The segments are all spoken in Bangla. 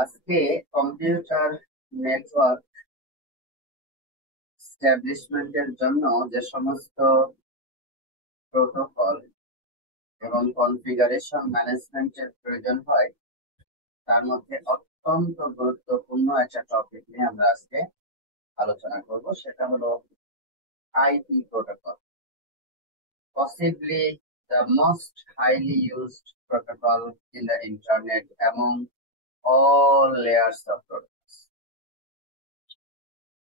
আজকে কম্পিউটার নেটওয়ার্ক এস্টাবলিশমেন্টের জন্য যে সমস্ত প্রোটোকল এবং কনফিগারেশন ম্যানেজমেন্টের প্রয়োজন হয় তার মধ্যে অত্যন্ত গুরুত্বপূর্ণ একটা টপিক নিয়ে আমরা আজকে আলোচনা করব, সেটা হলো IP protocol, possibly the most highly used protocol in the internet among all layers of protocols.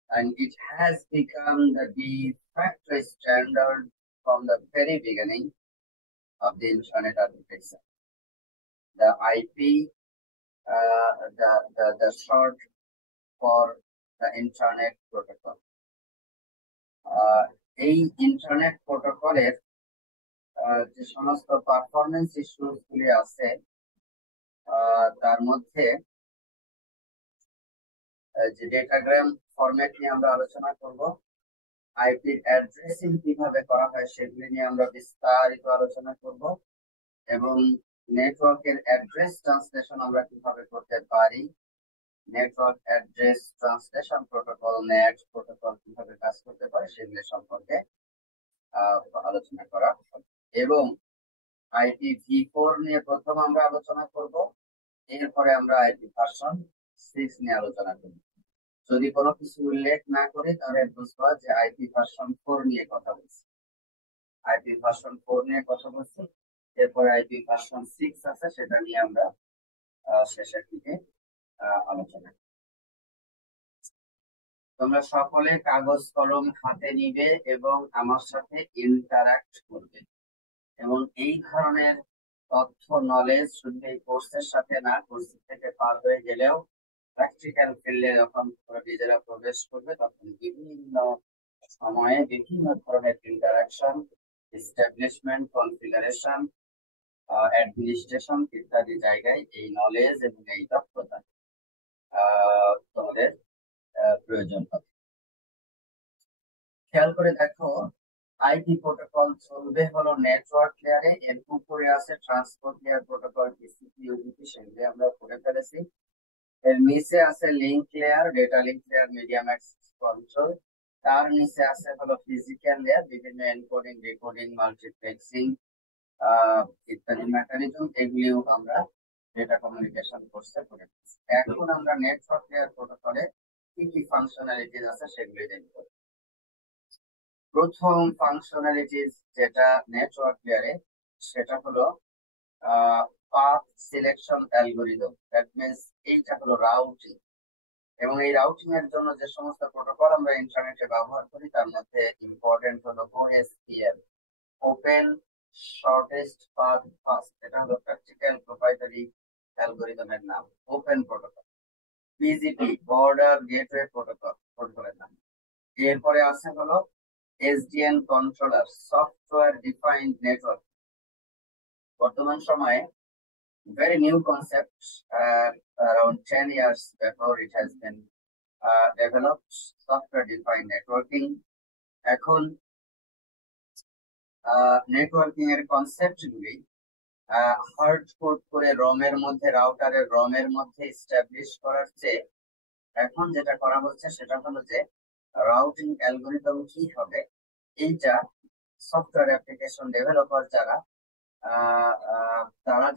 And it has become the de facto standard from the very beginning of the internet architecture. The IP, the short for the internet protocol. এই ইন্টারনেট প্রোটোকলের যে সমস্ত পারফরমেন্স ইস্যুস গুলি আছে তার মধ্যে যে ডেটাগ্রাম ফরম্যাট নিয়ে আমরা আলোচনা করব, আইপির অ্যাড্রেসিং কিভাবে করা হয় সেগুলি নিয়ে আমরা বিস্তারিত আলোচনা করব, এবং নেটওয়ার্কের অ্যাড্রেস ট্রান্সলেশন আমরা কিভাবে করতে পারি, network address translation protocol net protocol কিভাবে কাজ করতে পারে সেগুলি সম্পর্কে আলোচনা করা হবে। এবং IPv4 নিয়ে প্রথম আমরা আলোচনা করব, এরপরে আমরা আইপি ভার্সন 6 নিয়ে আলোচনা করব। যদি কোনো কিছু উল্লেখ না করি তাহলে বুঝবো যে আইপি ভার্সন 4 নিয়ে কথা বলছি, আইপি ভার্সন 4 নিয়ে কথা বলছি। এরপরে আইপি ভার্সন 6 আছে, সেটা নিয়ে আমরা শেষের দিকে আলোচনা। তোমরা সকলে কাগজ কলম হাতে নিবে এবং আমার সাথে ইন্টারঅ্যাক্ট করবে, এবং এই ধরনের তথ্য নলেজ শুধু এই কোর্সের সাথে না, কোর্স থেকে পার হয়ে গেলেও প্র্যাকটিক্যাল ফিল্ডে যখন নিজেরা প্রবেশ করবে তখন বিভিন্ন সময়ে বিভিন্ন ধরনের ইন্টারাকশন, এস্টাবলিশমেন্ট, কনফিগারেশন, অ্যাডমিনিস্ট্রেশন ইত্যাদি জায়গায় এই নলেজ এবং এই দক্ষতা তোমাদের প্রয়োজন হবে। খেয়াল করে দেখো, আইপি প্রোটোকল চলবে হলো নেটওয়ার্ক লেয়ারে, এর উপরে আছে transport layer protocol, TCP, UDP, সেগুলি আমরা পড়ে ফেলেছি। এর নিচে আছে link layer, data link layer, medium access control. তার নিচে আছে হলো ফিজিক্যাল লেয়ার, বিভিন্ন এনকোডিং, ডিকোডিং, মাল্টিপ্লেক্সিং ইত্যাদি মেকানিজম, এগুলিও আমরা ডেটা কমিউনিকেশন কোর্সে পড়ে ফেলেছি। এখন আমরা নেটওয়ার্ক লেয়ার প্রোটোকলে কি কি ফাংশনালিটিস আছে সেগুলি দেখব। প্রথম ফাংশনালিটিস যেটা নেটওয়ার্ক লেয়ারে, সেটা হলো path selection algorithm. That means এইটা হলো রাউটিং, এবং এই রাউটিং এর জন্য যে সমস্ত প্রোটোকল আমরা ইন্টারনেটে ব্যবহার করি তার মধ্যে ইম্পর্টেন্ট হলো OSPF, open shortest path first, এটা হলো প্র্যাকটিক্যাল প্রোপ্রাইটারি অ্যালগরিদমের নাম, open protocol. BGP, border gateway protocol, প্রোটোকলের নাম। এরপরে আছে হলো SDN controller, software defined network. বর্তমান সময়ে very new concept, around 10 years before it has been developed, software defined networking. এখন নেটওয়ার্কিং এর কনসেপ্ট গুলি হার্ড কোড করে রমের মধ্যে, রাউটারের রমের মধ্যে এস্টাবলিশ করার চেয়ে এখন যেটা করা হচ্ছে সেটা হলো যে রাউটিং অ্যালগরিদম কি হবে, এইটা সফটওয়্যার অ্যাপ্লিকেশন ডেভেলপার যারা তারা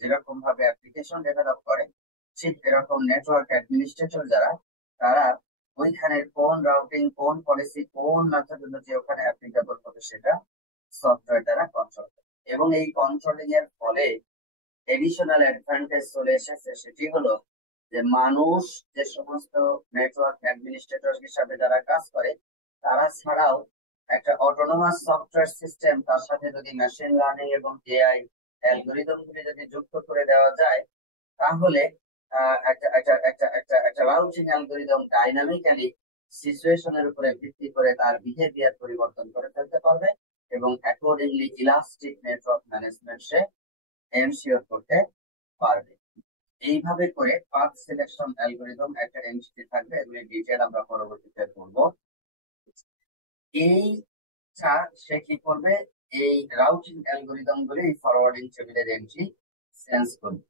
যেরকম ভাবে অ্যাপ্লিকেশন ডেভেলপ করে, ঠিক এরকম নেটওয়ার্ক অ্যাডমিনিস্ট্রেটর যারা, তারা ওইখানে কোন রাউটিং, কোন পলিসি, কোন মেথডোলজি ওখানে অ্যাপ্লিকেবল হবে সেটা সফটওয়্যার দ্বারা কন্ট্রোল করে। এবং এই কন্ট্রোলিং এর ফলে এডিশনাল অ্যাডভান্টেজ চলে এসেছে, সেটি হলো যে মানুষ যে সমস্ত নেটওয়ার্ক অ্যাডমিনিস্ট্রেটর হিসাবে যারা কাজ করে তারা ছাড়াও একটা অটোনোমাস সফটওয়্যার সিস্টেম, তার সাথে যদি মেশিন লার্নিং এবং এআই অ্যালগরিদম গুলি যদি যুক্ত করে দেওয়া যায়, তাহলে একটা রাউটিং অ্যালগরিদম ডাইনামিক্যালি সিচুয়েশনের উপরে ভিত্তি করে তার বিহেভিয়ার পরিবর্তন করে ফেলতে পারবে এবং অ্যাকর্ডিংলি ইলাস্টিক নেটওয়ার্ক ম্যানেজমেন্ট সে এনশিওর করতে পারবে। এইভাবে করে পাথ সিলেকশন অ্যালগরিদম একটা এনটিটি থাকবে, এগুলি ডিটেইল আমরা পরবর্তীতে পড়ব। এই সে কি করবে, এই রাউটিং অ্যালগরিদম গুলি ফরওয়ার্ডিং টেবিলের এন্ট্রি সেন্স করবে।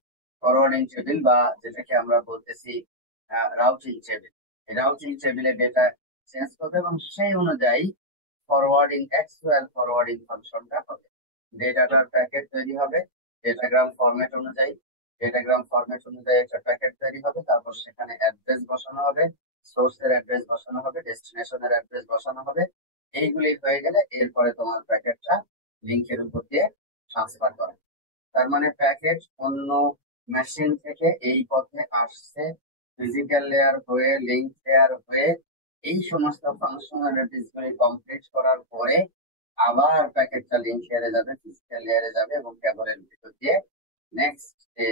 ফরওয়ার্ডিং টেবিল বা যেটাকে আমরা বলতেছি রাউটিং টেবিল। এই রাউটিং টেবিলে ডেটা চেঞ্জ করবে এবং সেই অনুযায়ী ফরওয়ার্ডিং ফাংশনটা হবে। ডেটাটার প্যাকেট তৈরি হবে ডেটাগ্রাম ফরম্যাট অনুযায়ী। ডেটাগ্রাম ফরম্যাট অনুযায়ী একটা প্যাকেট তৈরি হবে, তারপর সেখানে অ্যাড্রেস বসানো হবে, সোর্সের অ্যাড্রেস বসানো হবে, ডেস্টিনেশনের অ্যাড্রেস বসানো হবে। এইগুলি হয়ে গেলে এরপরে তোমার প্যাকেটটা লিংকের উপর দিয়ে ট্রান্সফার করে। তার মানে প্যাকেট অন্য মেশিন থেকে এই পথে আসছে, ফিজিক্যাল লেয়ার হয়ে লিংক লেয়ার হয়ে এই সমস্ত ফাংশনালিটিস গুলি কমপ্লিট করার পরে আবার প্যাকেটটা লিংক লেয়ারে যাবে, ফিজিক্যাল লেয়ারে যাবে এবং কেবলের ভিতর দিয়ে নেক্সট যে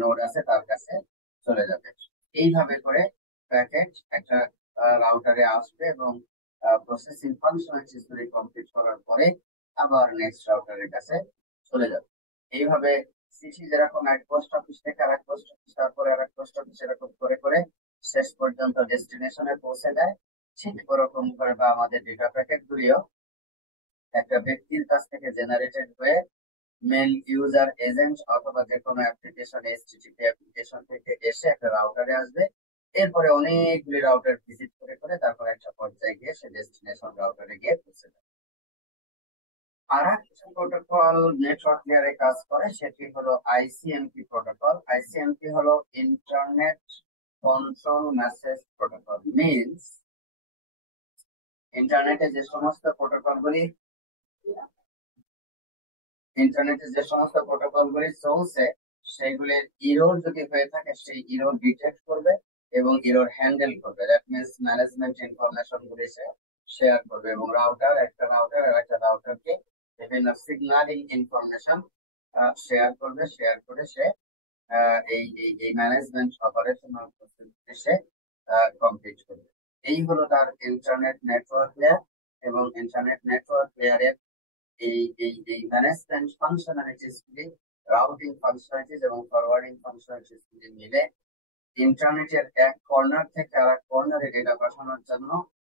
নোড আছে তার কাছে চলে যাবে। এইভাবে করে প্যাকেট একটা রাউটারে আসবে এবং প্রসেসিং ফাংশনালিটিস গুলি কমপ্লিট করার পরে আবার নেক্সট রাউটারের কাছে চলে যাবে। এইভাবে চিঠি যেরকম এক পোস্ট অফিস থেকে আরেক পোস্ট অফিস, তারপরে আরেক পোস্ট অফিস, এরকম করে করে শেষ পর্যন্ত ডেস্টিনেশনে পৌঁছে যায়। ঠিক ওরকম করে বা আমাদের ডেটা প্যাকেট গুলিও একটা ব্যক্তির কাছ থেকে জেনারেটেড হয়ে মেল ইউজার এজেন্ট অথবা যে কোনো অ্যাপ্লিকেশন এইচটিটিপি অ্যাপ্লিকেশন থেকে এসে একটা রাউটারে আসবে। এরপরে অনেকগুলি রাউটার ভিজিট করে করে তারপর একটা পর্যায়ে গিয়ে সে ডেস্টিনেশন রাউটারে গিয়ে পৌঁছে যাবে। আর একটা প্রোটোকল নেটওয়ার্ক লেয়ারে কাজ করে, সেটি হলো আইসিএমপি প্রোটোকল। আইসিএমপি হলো internet control message protocol. Means ইন্টারনেটে যে সমস্ত প্রোটোকলগুলি চলছে সেগুলির ইরর যদি হয়ে থাকে সেই ইরর ডিটেক্ট করবে এবং ইরর হ্যান্ডেল করবে। দ্যাট মিনস ম্যানেজমেন্ট ইনফরমেশন গুলি শেয়ার করবে এবং একটা রাউটার আর একটা রাউটারকে বিভিন্ন সিগন্যালিং ইনফরমেশন শেয়ার করবে। শেয়ার করে সে এই এই ম্যানেজমেন্ট অপারেশনাল প্রসেস সে কমপ্লিট করবে। এই হলো তার ইন্টারনেট নেটওয়ার্ক লেয়ার। এবং ইন্টারনেট নেটওয়ার্ক লেয়ারের এই এই এই ম্যানেজমেন্ট ফাংশনালিটিস গুলি, রাউটিং ফাংশনালিটিস এবং ফরওয়ার্ডিং ফাংশনালিটিস গুলি মিলে ইন্টারনেটের এক কর্নার থেকে আরেক কর্নারে ডেটা পাঠানোর জন্য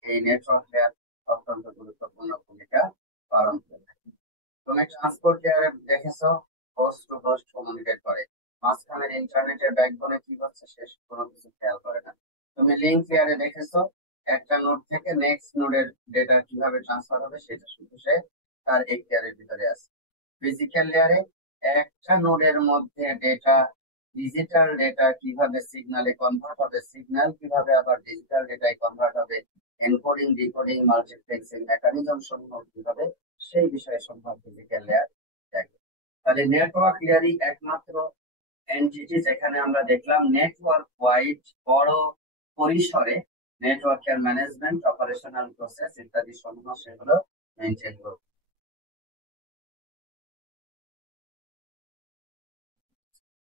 এই নেটওয়ার্ক লেয়ার অত্যন্ত গুরুত্বপূর্ণ ভূমিকা পালন করে থাকে। তুমি ট্রান্সপোর্ট লেয়ারে দেখেছো হোস্ট টু হোস্ট কমিউনিকেট করে, মাঝখানের ইন্টারনেটের ব্যাকবোনে কি হচ্ছে সে কোনো কিছু খেয়াল করে না। তুমি লিংক লেয়ারে দেখেছো একটা নোড থেকে নেক্সট নোডের ডেটা কিভাবে ট্রান্সফার হবে সেটা শুধু সে তার এখতিয়ারের ভিতরে আছে। ফিজিক্যাল লেয়ারে একটা নোডের মধ্যে ডেটা, ডিজিটাল ডেটা কিভাবে সিগন্যালে কনভার্ট হবে, সিগন্যাল কিভাবে আবার ডিজিটাল ডেটায় কনভার্ট হবে, এনকোডিং ডিকোডিং মাল্টিপ্লেক্সিং মেকানিজম সমূহ কিভাবে, সেই বিষয়ে সমূহ ফিজিক্যাল লেয়ার দেখে। তাহলে নেটওয়ার্ক লেয়ারই একমাত্র এন্টিটি যেখানে আমরা দেখলাম নেটওয়ার্ক ওয়াইড বড় পরিসরে নেটওয়ার্কের ম্যানেজমেন্ট, অপারেশনাল প্রসেস ইত্যাদি সমূহ সেগুলো মেনটেন করবে।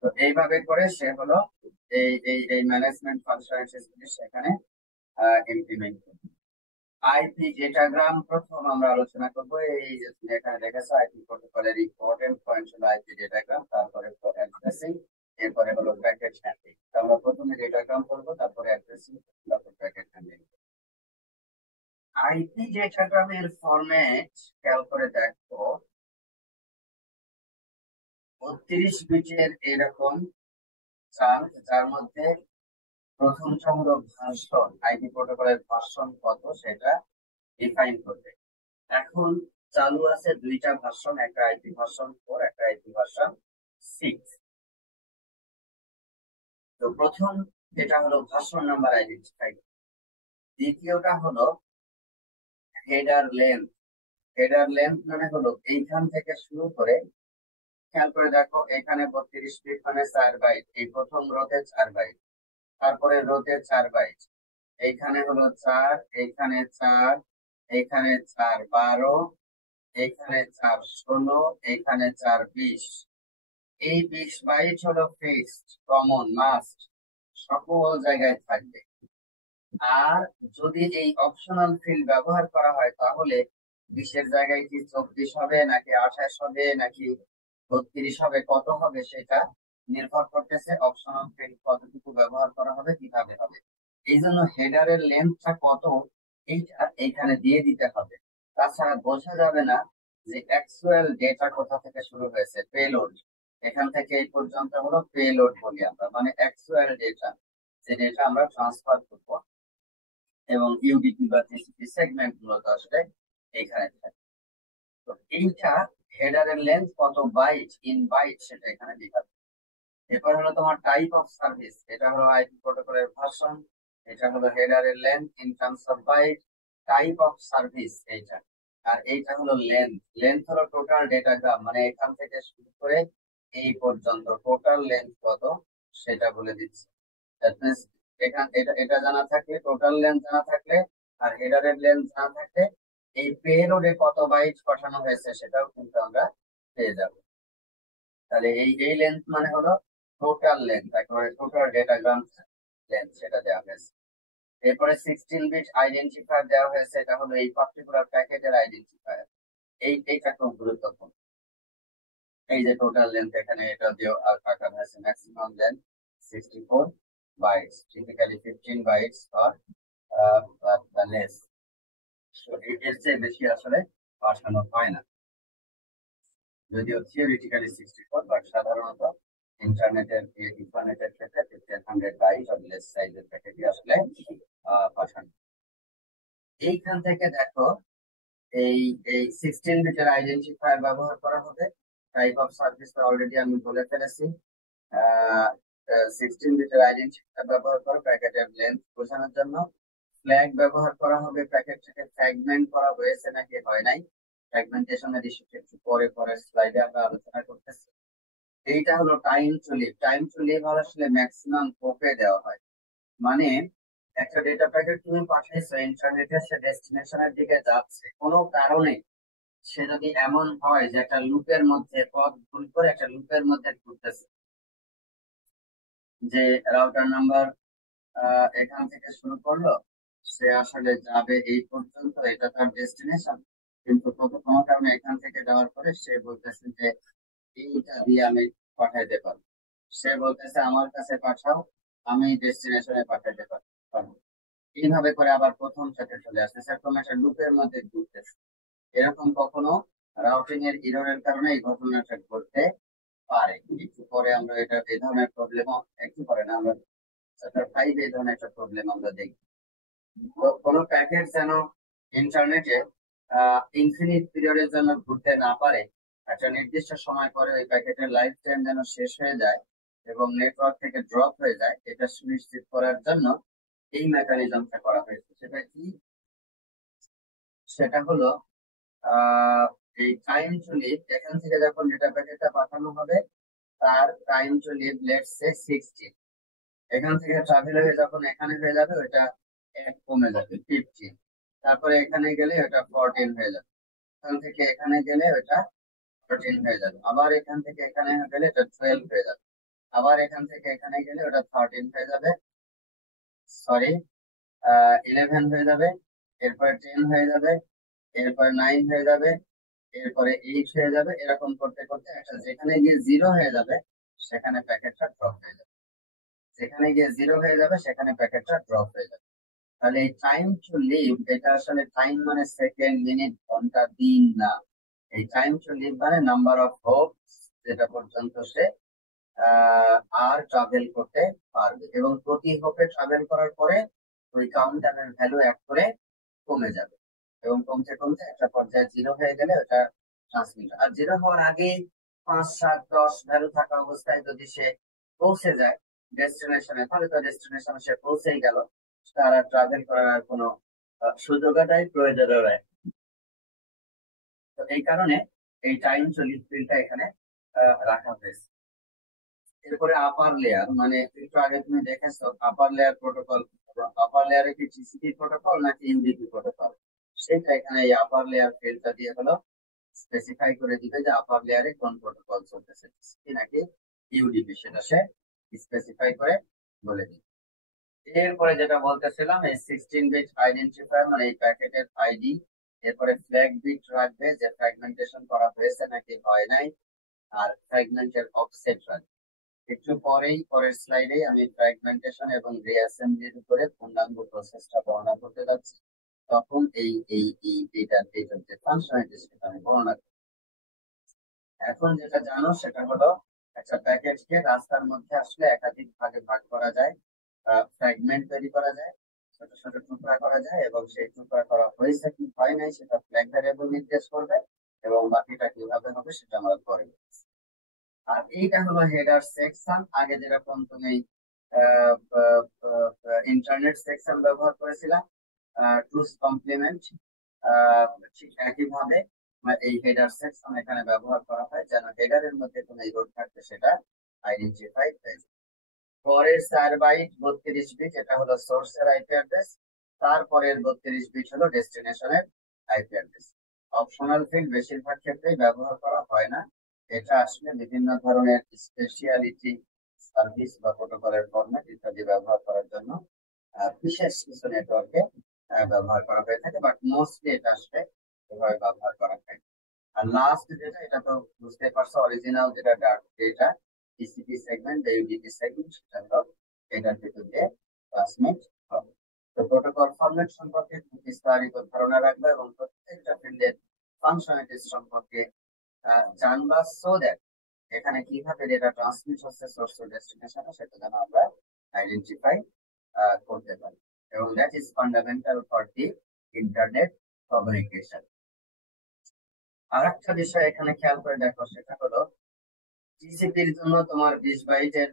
তো এইভাবে করে সে হলো এই এই এই ম্যানেজমেন্ট ফাংশনালিটিস গুলি সেখানে ইমপ্লিমেন্ট করবে। আইপি ডেটাগ্রাম প্রথম আমরা আলোচনা করব। এই যে তুমি এখানে দেখেছো আইপি প্রোটোকলের ইম্পর্টেন্ট পয়েন্ট হলো আইপি ডেটাগ্রাম, তারপরে অ্যাড্রেসিং, এরপরে হলো প্যাকেট হ্যান্ডলিং। আমরা প্রথমে ডেটাগ্রাম করব, তারপরে অ্যাড্রেসিং, তারপর প্যাকেট হ্যান্ডলিং। আইপি ডেটাগ্রামের ফরম্যাট খেয়াল করে দেখো 32 বিটের এরকম চার্ট, যার মধ্যে প্রথমটা হলো ভার্সন, আইপি প্রোটোকলের ভার্সন কত সেটা ডিফাইন করবে। এখন চালু আছে দুইটা ভার্সন, একটা আইপি ভার্সন 4, একটা আইপি ভার্সন 6। তো প্রথম যেটা হলো ভার্সন নাম্বার আইডেন্টিফাই, দ্বিতীয়টা হলো হেডার লেন্থ। হেডার লেন্থ মানে হলো এইখান থেকে শুরু করে, খেয়াল করে দেখো এখানে 32 বিট মানে 4 বাইট, এই প্রথম রোতে 4 বাইট, তারপরে রোতে 4 বাইট, এইখানে হলো 4, এইখানে 4, এইখানে 4 12, এইখানে 4 16, এইখানে 4 20। এই 20 বাইট হলো ফিক্সড, কমন, মাস্ট, সকল জায়গায় থাকবে। আর যদি এই অপশনাল ফিল্ড ব্যবহার করা হয় তাহলে 20-এর জায়গায় কি 24 হবে নাকি 28 হবে নাকি 32 হবে, কত হবে সেটা নির্ভর করতেছে অপশনাল ফিল্ড কতটুকু ব্যবহার করা হবে, কিভাবে হবে। এই জন্য হেডারের লেন্থটা কত এইটা এখানে দিয়ে দিতে হবে, তাছাড়া বোঝা যাবে না যে অ্যাকচুয়াল ডেটা কোথা থেকে শুরু হয়েছে, পেলোড। এখান থেকে এই পর্যন্ত হলো পেলোড বলি আমরা, মানে অ্যাকচুয়াল ডেটা, যে ডেটা আমরা ট্রান্সফার করব, এবং ইউডিপি বা টিসিপি সেগমেন্ট গুলো তো আসলে এখানে থাকে। তো এইটা হেডারের লেন্থ কত বাইট ইন বাইট সেটা এখানে লেখা থাকে। এরপর হলো তোমার টাইপ অফ সার্ভিস, এটা হলো আইপি প্রোটোকলের ভার্সন, এটা হলো হেডারের length in terms of byte, type of service এইটা, আর এইটা হলো লেন্থ, লেন্থ হলো টোটাল ডেটা গ্রাম, মানে এখান থেকে শুরু করে এই পর্যন্ত টোটাল লেন্থ কত সেটা বলে দিচ্ছে। দ্যাট মিন্স এখান এটা এটা জানা থাকলে, টোটাল লেন্থ জানা থাকলে আর হেডারের লেন্থ জানা থাকলে এই পেলোডে কত বাইট পাঠানো হয়েছে সেটাও কিন্তু আমরা পেয়ে যাব। তাহলে এই লেন্থ মানে হলো টোটাল লেন্থ, একেবারে টোটাল ডেটাগ্রাম লেন্থ সেটা দেওয়া হয়েছে। এরপরে 16 বিট আইডেন্টিফায়ার দেওয়া হয়েছে, এটা হলো এই পার্টিকুলার প্যাকেটের আইডেন্টিফায়ার। এইটা খুব গুরুত্বপূর্ণ। এই যে টোটাল লেন্থ এখানে এটা দিয়েও আকার হয়েছে, maximum length 64 bytes, typically 15 bytes or less. এর চেয়ে বেশি আসলে পাঠানো হয় না, যদিও থিওরিটিক্যালি 64, বাট সাধারণত ইন্টারনেটের ক্ষেত্রে 1500 বাইট অর লেস সাইজের প্যাকেটই আসলে পাঠানো। এইখান থেকে দেখো এই এই 16 বিটের আইডেন্টিফায়ার ব্যবহার করা হবে। টাইপ অফ সার্ভিস অলরেডি আমি বলে ফেলেছি। 16 বিটের আইডেন্টিফায়ার ব্যবহার করে প্যাকেটের লেন্থ বোঝানোর জন্য। ফ্ল্যাগ ব্যবহার করা হবে প্যাকেটটাকে ফ্র্যাগমেন্ট করা হয়েছে নাকি হয় নাই, ফ্র্যাগমেন্টেশনের ইস্যুটা একটু পরে পরের স্লাইডে আমরা আলোচনা করতেছি। এইটা হলো time to live, time to live আসলে ম্যাক্সিমাম কোপে দেওয়া হয়, মানে একটা ডেটা প্যাকেট তুমি পাঠাইছো ইন্টারনেটে, সে ডেস্টিনেশনের দিকে যাচ্ছে, কোনো কারণে সে যদি এমন হয় যে একটা লুপের মধ্যে পথ ভুল করে একটা লুপের মধ্যে ঘুরতেছে, যে রাউটার নাম্বার এখান থেকে শুরু করলো, সে আসলে যাবে এই পর্যন্ত, এটা তার ডেস্টিনেশন, কিন্তু কোনো কারণে এখান থেকে যাওয়ার পরে সে বলতেছে যে এইটা দিয়ে আমি পাঠাইতে পারবো, সে বলতেছে আমার কাছে পাঠাও, আমি ডেস্টিনেশনে পাঠাইতে পারবো। এইভাবে করে আবার প্রথম সাথে চলে আসছে, সেরকম একটা লুপের মধ্যে ঘুরতেছে। এরকম কখনো রাউটিং এর ইররের কারণে এই ঘটনাটা ঘটতে পারে। একটু পরে আমরা এটা এই ধরনের প্রবলেম, একটু পরে না, আমরা চ্যাপ্টার 5 এই ধরনের একটা প্রবলেম আমরা দেখি। তো কোনো প্যাকেট যেন ইন্টারনেটে ইনফিনিট পিরিয়ডের জন্য ঘুরতে না পারে, একটা নির্দিষ্ট সময় পরে ওই প্যাকেটের লাইফ টাইম যেন শেষ হয়ে যায় এবং নেটওয়ার্ক থেকে ড্রপ হয়ে যায়, এটা সুনিশ্চিত করার জন্য এই মেকানিজমটা করা হয়েছে। সেটা কি? সেটা হলো এই টাইম টু লিভ, এখান থেকে যখন ডেটা প্যাকেটটা পাঠানো হবে তার time to live let's say 60, এখান থেকে ট্রাভেল হয়ে যখন এখানে হয়ে যাবে ওটা এক কমে যাবে 15, তারপরে এখানে গেলে ওটা 14 হয়ে যাবে, এখান থেকে এখানে গেলে ওটা 14 হয়ে যাবে, আবার এখান থেকে এখানে গেলে এটা 12 হয়ে যাবে, আবার এখান থেকে এখানে গেলে ওটা 13 হয়ে যাবে, সরি 11 হয়ে যাবে, এরপরে 10 হয়ে যাবে, এরপরে 9 হয়ে যাবে, এরপরে 8 হয়ে যাবে, এরকম করতে করতে একটা যেখানে গিয়ে 0 হয়ে যাবে সেখানে প্যাকেটটা ড্রপ হয়ে যাবে, যেখানে গিয়ে 0 হয়ে যাবে সেখানে প্যাকেটটা ড্রপ হয়ে যাবে। তাহলে এই টাইম টু লিভ, এটা আসলে টাইম মানে সেকেন্ড, মিনিট, ঘন্টা, দিন না। এই টাইম টু লিভ মানে নাম্বার অফ হোপ, যেটা পর্যন্ত সে আর ট্রাভেল করতে পারবে, এবং প্রতি হোপে ট্রাভেল করার পরে ওই কাউন্টারের ভ্যালু এক করে কমে যাবে, এবং কমতে কমতে একটা পর্যায়ে 0 হয়ে গেলে ওটা ট্রান্সমিট। আর 0 হওয়ার আগে 5, 7, 10 ভ্যালু থাকা অবস্থায় যদি সে পৌঁছে যায় ডেস্টিনেশনে, তাহলে তো ডেস্টিনেশনে সে পৌঁছেই গেল, তার আর ট্রাভেল করার আর কোনো সুযোগটাই প্রয়োজনও নাই। তো এই কারণে এই টাইম চলিত ফিল্ডটা এখানে রাখা হয়েছে। এরপরে আপার লেয়ার, মানে একটু আগে তুমি দেখেছো আপার লেয়ার প্রোটোকল, আপার লেয়ারে কি টিসিপি প্রোটোকল নাকি ইউডিপি প্রোটোকল, সেটা এখানে এই আপার লেয়ার ফিল্ডটা দিয়ে হলো স্পেসিফাই করে দিবে যে আপার লেয়ারে কোন প্রোটোকল চলতেছে, টিসিপি নাকি ইউডিপি, সেটা সে স্পেসিফাই করে বলে দিবে। এরপরে যেটা বলতেছিলাম, এই 16 বিট আইডেন্টিফায়ার মানে এই প্যাকেটের আইডি, এরপরে ফ্ল্যাগ বিট রাখবে যে ফ্র্যাগমেন্টেশন করা হয়েছে নাকি হয় নাই, আর ফ্র্যাগমেন্টের অফসেট রাখবে। একটু পরেই পরের স্লাইডে আমি ফ্র্যাগমেন্টেশন এবং রিঅ্যাসেম্বলির উপরে পূর্ণাঙ্গ প্রসেসটা বর্ণনা করতে যাচ্ছি, তখন এইটার যে ফাংশনালিটি সেটা আমি বর্ণনা করব। এখন যেটা জানো সেটা হলো একটা প্যাকেটকে রাস্তার মধ্যে আসলে একাধিক ভাগে ভাগ করা যায়, ফ্র্যাগমেন্ট তৈরি করা যায়, ছোট ছোট টুকরা করা যায়, এবং সেই টুকরা করা হয়েছে কি হয় নাই সেটা ফ্ল্যাগ ভ্যারিয়েবল নির্দেশ করবে, এবং বাকিটা কিভাবে হবে সেটা আমরা পরে বলছি। আর এইটা হলো হেডার সেকশন। আগে যেরকম তুমি ইন্টারনেট সেকশন ব্যবহার করেছিলাম, টুস কমপ্লিমেন্ট, ঠিক একইভাবে এই হেডার সেকশন এখানে ব্যবহার করা হয় যেন হেডারের মধ্যে কোনো এরর থাকবে সেটা আইডেন্টিফাই হয়ে যায়। পরের 4 বাইট 32 বিট, এটা হলো সোর্সের আইপি অ্যাড্রেস। তারপরের 32 বিট হলো ডেস্টিনেশনের আইপি অ্যাড্রেস। অপশনাল ফিল্ড বেশিরভাগ ক্ষেত্রেই ব্যবহার করা হয় না। এটা আসলে বিভিন্ন ধরনের স্পেশালিটি সার্ভিস বা প্রোটোকলের ফরম্যাট ইত্যাদি ব্যবহার করার জন্য বিশেষ কিছু নেটওয়ার্কে ব্যবহার করা হয়ে থাকে, বাট মোস্টলি এটা আসলে এভাবে ব্যবহার করা হয়। আর লাস্ট যেটা, এটা তো বুঝতে পারছো, অরিজিনাল যেটা ডেটা টিসিপি সেগমেন্ট বা ইউডিপি সেগমেন্ট, সেটা হলো এটার ভিতর দিয়ে ট্রান্সমিট হবে। তো প্রোটোকল ফরম্যাট সম্পর্কে খুব বিস্তারিত ধারণা রাখবে এবং প্রত্যেকটা ফিল্ডের ফাংশনালিটিস সম্পর্কে জানবা, সো দ্যাট এখানে কিভাবে ডেটা ট্রান্সমিট হচ্ছে সোর্স টু ডেস্টিনেশনে সেটা যেন আমরা আইডেন্টিফাই করতে পারি, এবং that is fundamental for the internet communication. আর একটা বিষয় এখানে খেয়াল করে দেখো, সেটা হলো টিসিপির জন্য তোমার 20 বাইটের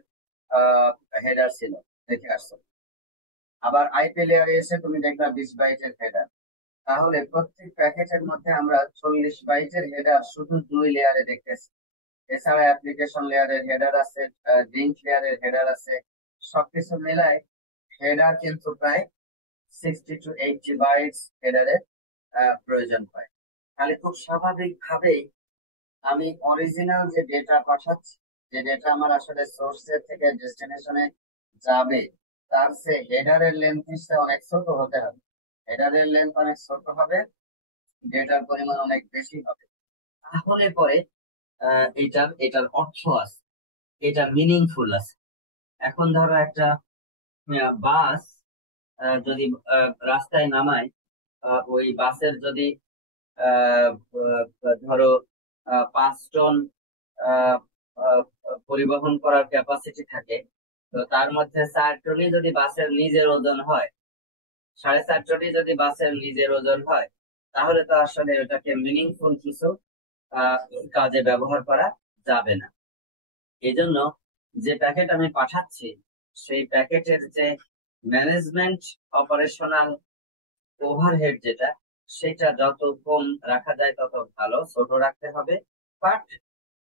হেডার ছিল, দেখে আসছো। আবার আইপি লেয়ারে এসে তুমি দেখবা 20 বাইটের হেডার। তাহলে প্রত্যেক প্যাকেটের মধ্যে আমরা 40 বাইটের হেডার শুধু 2 লেয়ারে দেখতেছি। এছাড়া অ্যাপ্লিকেশন লেয়ারের হেডার আছে, লিঙ্ক লেয়ারের হেডার আছে, সবকিছু মিলায় হেডার কিন্তু প্রায় 60 to 80 বাইটস হেডারের প্রয়োজন হয়। তাহলে খুব স্বাভাবিক ভাবেই আমি অরিজিনাল যে ডেটা পাঠাচ্ছি, যে ডেটা আমার আসলে সোর্সের থেকে ডেস্টিনেশনে যাবে, তার সে হেডারের লেন্থ অনেক ছোট হতে হবে। হেডারের লেন্থ অনেক ছোট হবে, ডেটার পরিমাণ অনেক বেশি হবে। তাহলে পরে এটার এটার অর্থ আছে, এটা মিনিংফুল আছে। এখন ধরো একটা বাস যদি রাস্তায় নামায়, ওই বাসের যদি আহ, ধরো 5 টন আহ, আহ, পরিবহন করার ক্যাপাসিটি থাকে, তো তার মধ্যে 4 টনই যদি বাসের নিজের ওজন হয়, 4.5 টনই যদি বাসের নিজের ওজন হয়, তাহলে তো আসলে ওটাকে মিনিংফুল কিছু আহ, কাজে ব্যবহার করা যাবে না। এই জন্য যে প্যাকেট আমি পাঠাচ্ছি, সেই প্যাকেটের যে ম্যানেজমেন্ট অপারেশনাল ওভারহেড যেটা, সেটা যত কম রাখা যায় তত ভালো, ছোট রাখতে হবে। বাট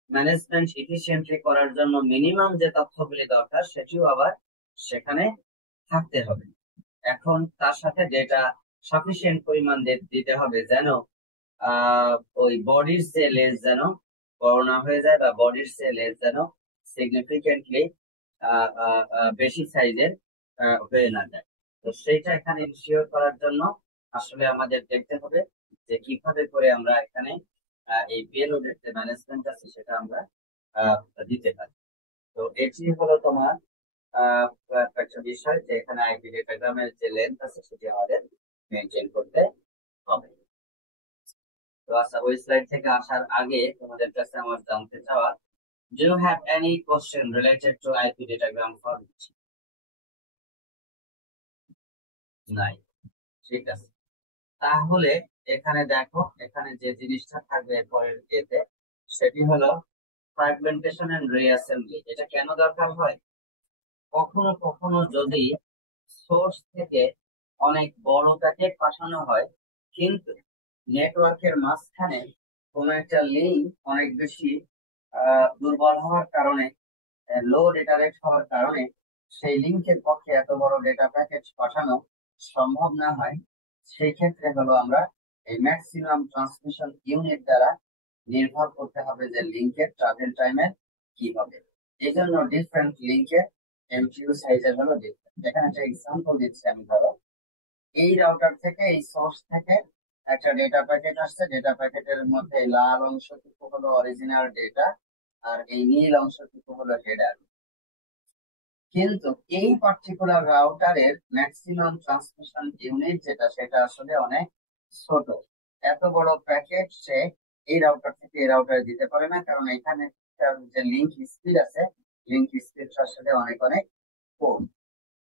ম্যানেজমেন্ট এফিসিয়েন্টলি করার জন্য মিনিমাম যে তথ্যগুলি দরকার সেটিও আবার সেখানে থাকতে হবে। এখন তার সাথে ডেটা সাফিসিয়েন্ট পরিমাণ দিতে হবে যেন ওই বডির সে লেস যেন বড় না হয়ে যায়, বা বডির সে লেস যেন সিগনিফিকেন্টলি বেশি সাইজের হয়ে না যায়। তো সেইটা এখানে ইনশিওর করার জন্য আসলে আমাদের দেখতে হবে যে কিভাবে করে আমরা এখানে এই পেলোডের যে ম্যানেজমেন্ট আছে সেটা আমরা আহ, দিতে পারি। তো এটি হলো তোমার আহ, একটা বিষয় যে এখানে আইপি ডেটাগ্রামের যে লেন্থ আছে সেটি আমাদের মেনটেন করতে হবে। তো আচ্ছা, ওই স্লাইড থেকে আসার আগে তোমাদের কাছে আমার জানতে চাওয়া, do you have any question related to IP datagram format? নাই, ঠিক আছে। তাহলে এখানে দেখো, এখানে যে জিনিসটা থাকবে পরের এতে, সেটি হলো ফ্র্যাগমেন্টেশন এন্ড রিঅ্যাসেম্বলি। এটা কেন দরকার হয়? কখনো কখনো যদি সোর্স থেকে অনেক বড় প্যাকেট পাঠানো হয়, কিন্তু নেটওয়ার্কের মাঝখানে কোনো একটা লিঙ্ক অনেক বেশি দুর্বল হওয়ার কারণে, লো ডেটা রেট হওয়ার কারণে সেই লিঙ্কের পক্ষে এত বড় ডেটা প্যাকেজ পাঠানো সম্ভব না হয়, সেই ক্ষেত্রে হলো আমরা এই ম্যাক্সিমাম ট্রান্সমিশন ইউনিট দ্বারা নির্ভর করতে হবে যে লিঙ্কের ট্রাভেল টাইমের কি হবে। এই জন্য ডিফারেন্ট লিঙ্কের এমটিইউ সাইজের হলো ডিফারেন্ট। এখানে একটা এক্সাম্পল দিচ্ছি আমি। ধরো এই রাউটার থেকে, এই সোর্স থেকে একটা ডেটা প্যাকেট আসছে, ডেটা প্যাকেটের মধ্যে এই লাল অংশটুকু হলো অরিজিনাল ডেটা, আর এই নীল অংশটুকু হলো হেডার। কিন্তু এই পার্টিকুলার রাউটারের ম্যাক্সিমাম ট্রান্সমিশন ইউনিট যেটা, সেটা আসলে অনেক ছোট। এত বড় প্যাকেট সে এই রাউটার থেকে এই রাউটারে দিতে পারে না, কারণ এখানে যে লিঙ্ক স্পিড আছে, লিঙ্ক স্পিডটার সাথে অনেক অনেক কম।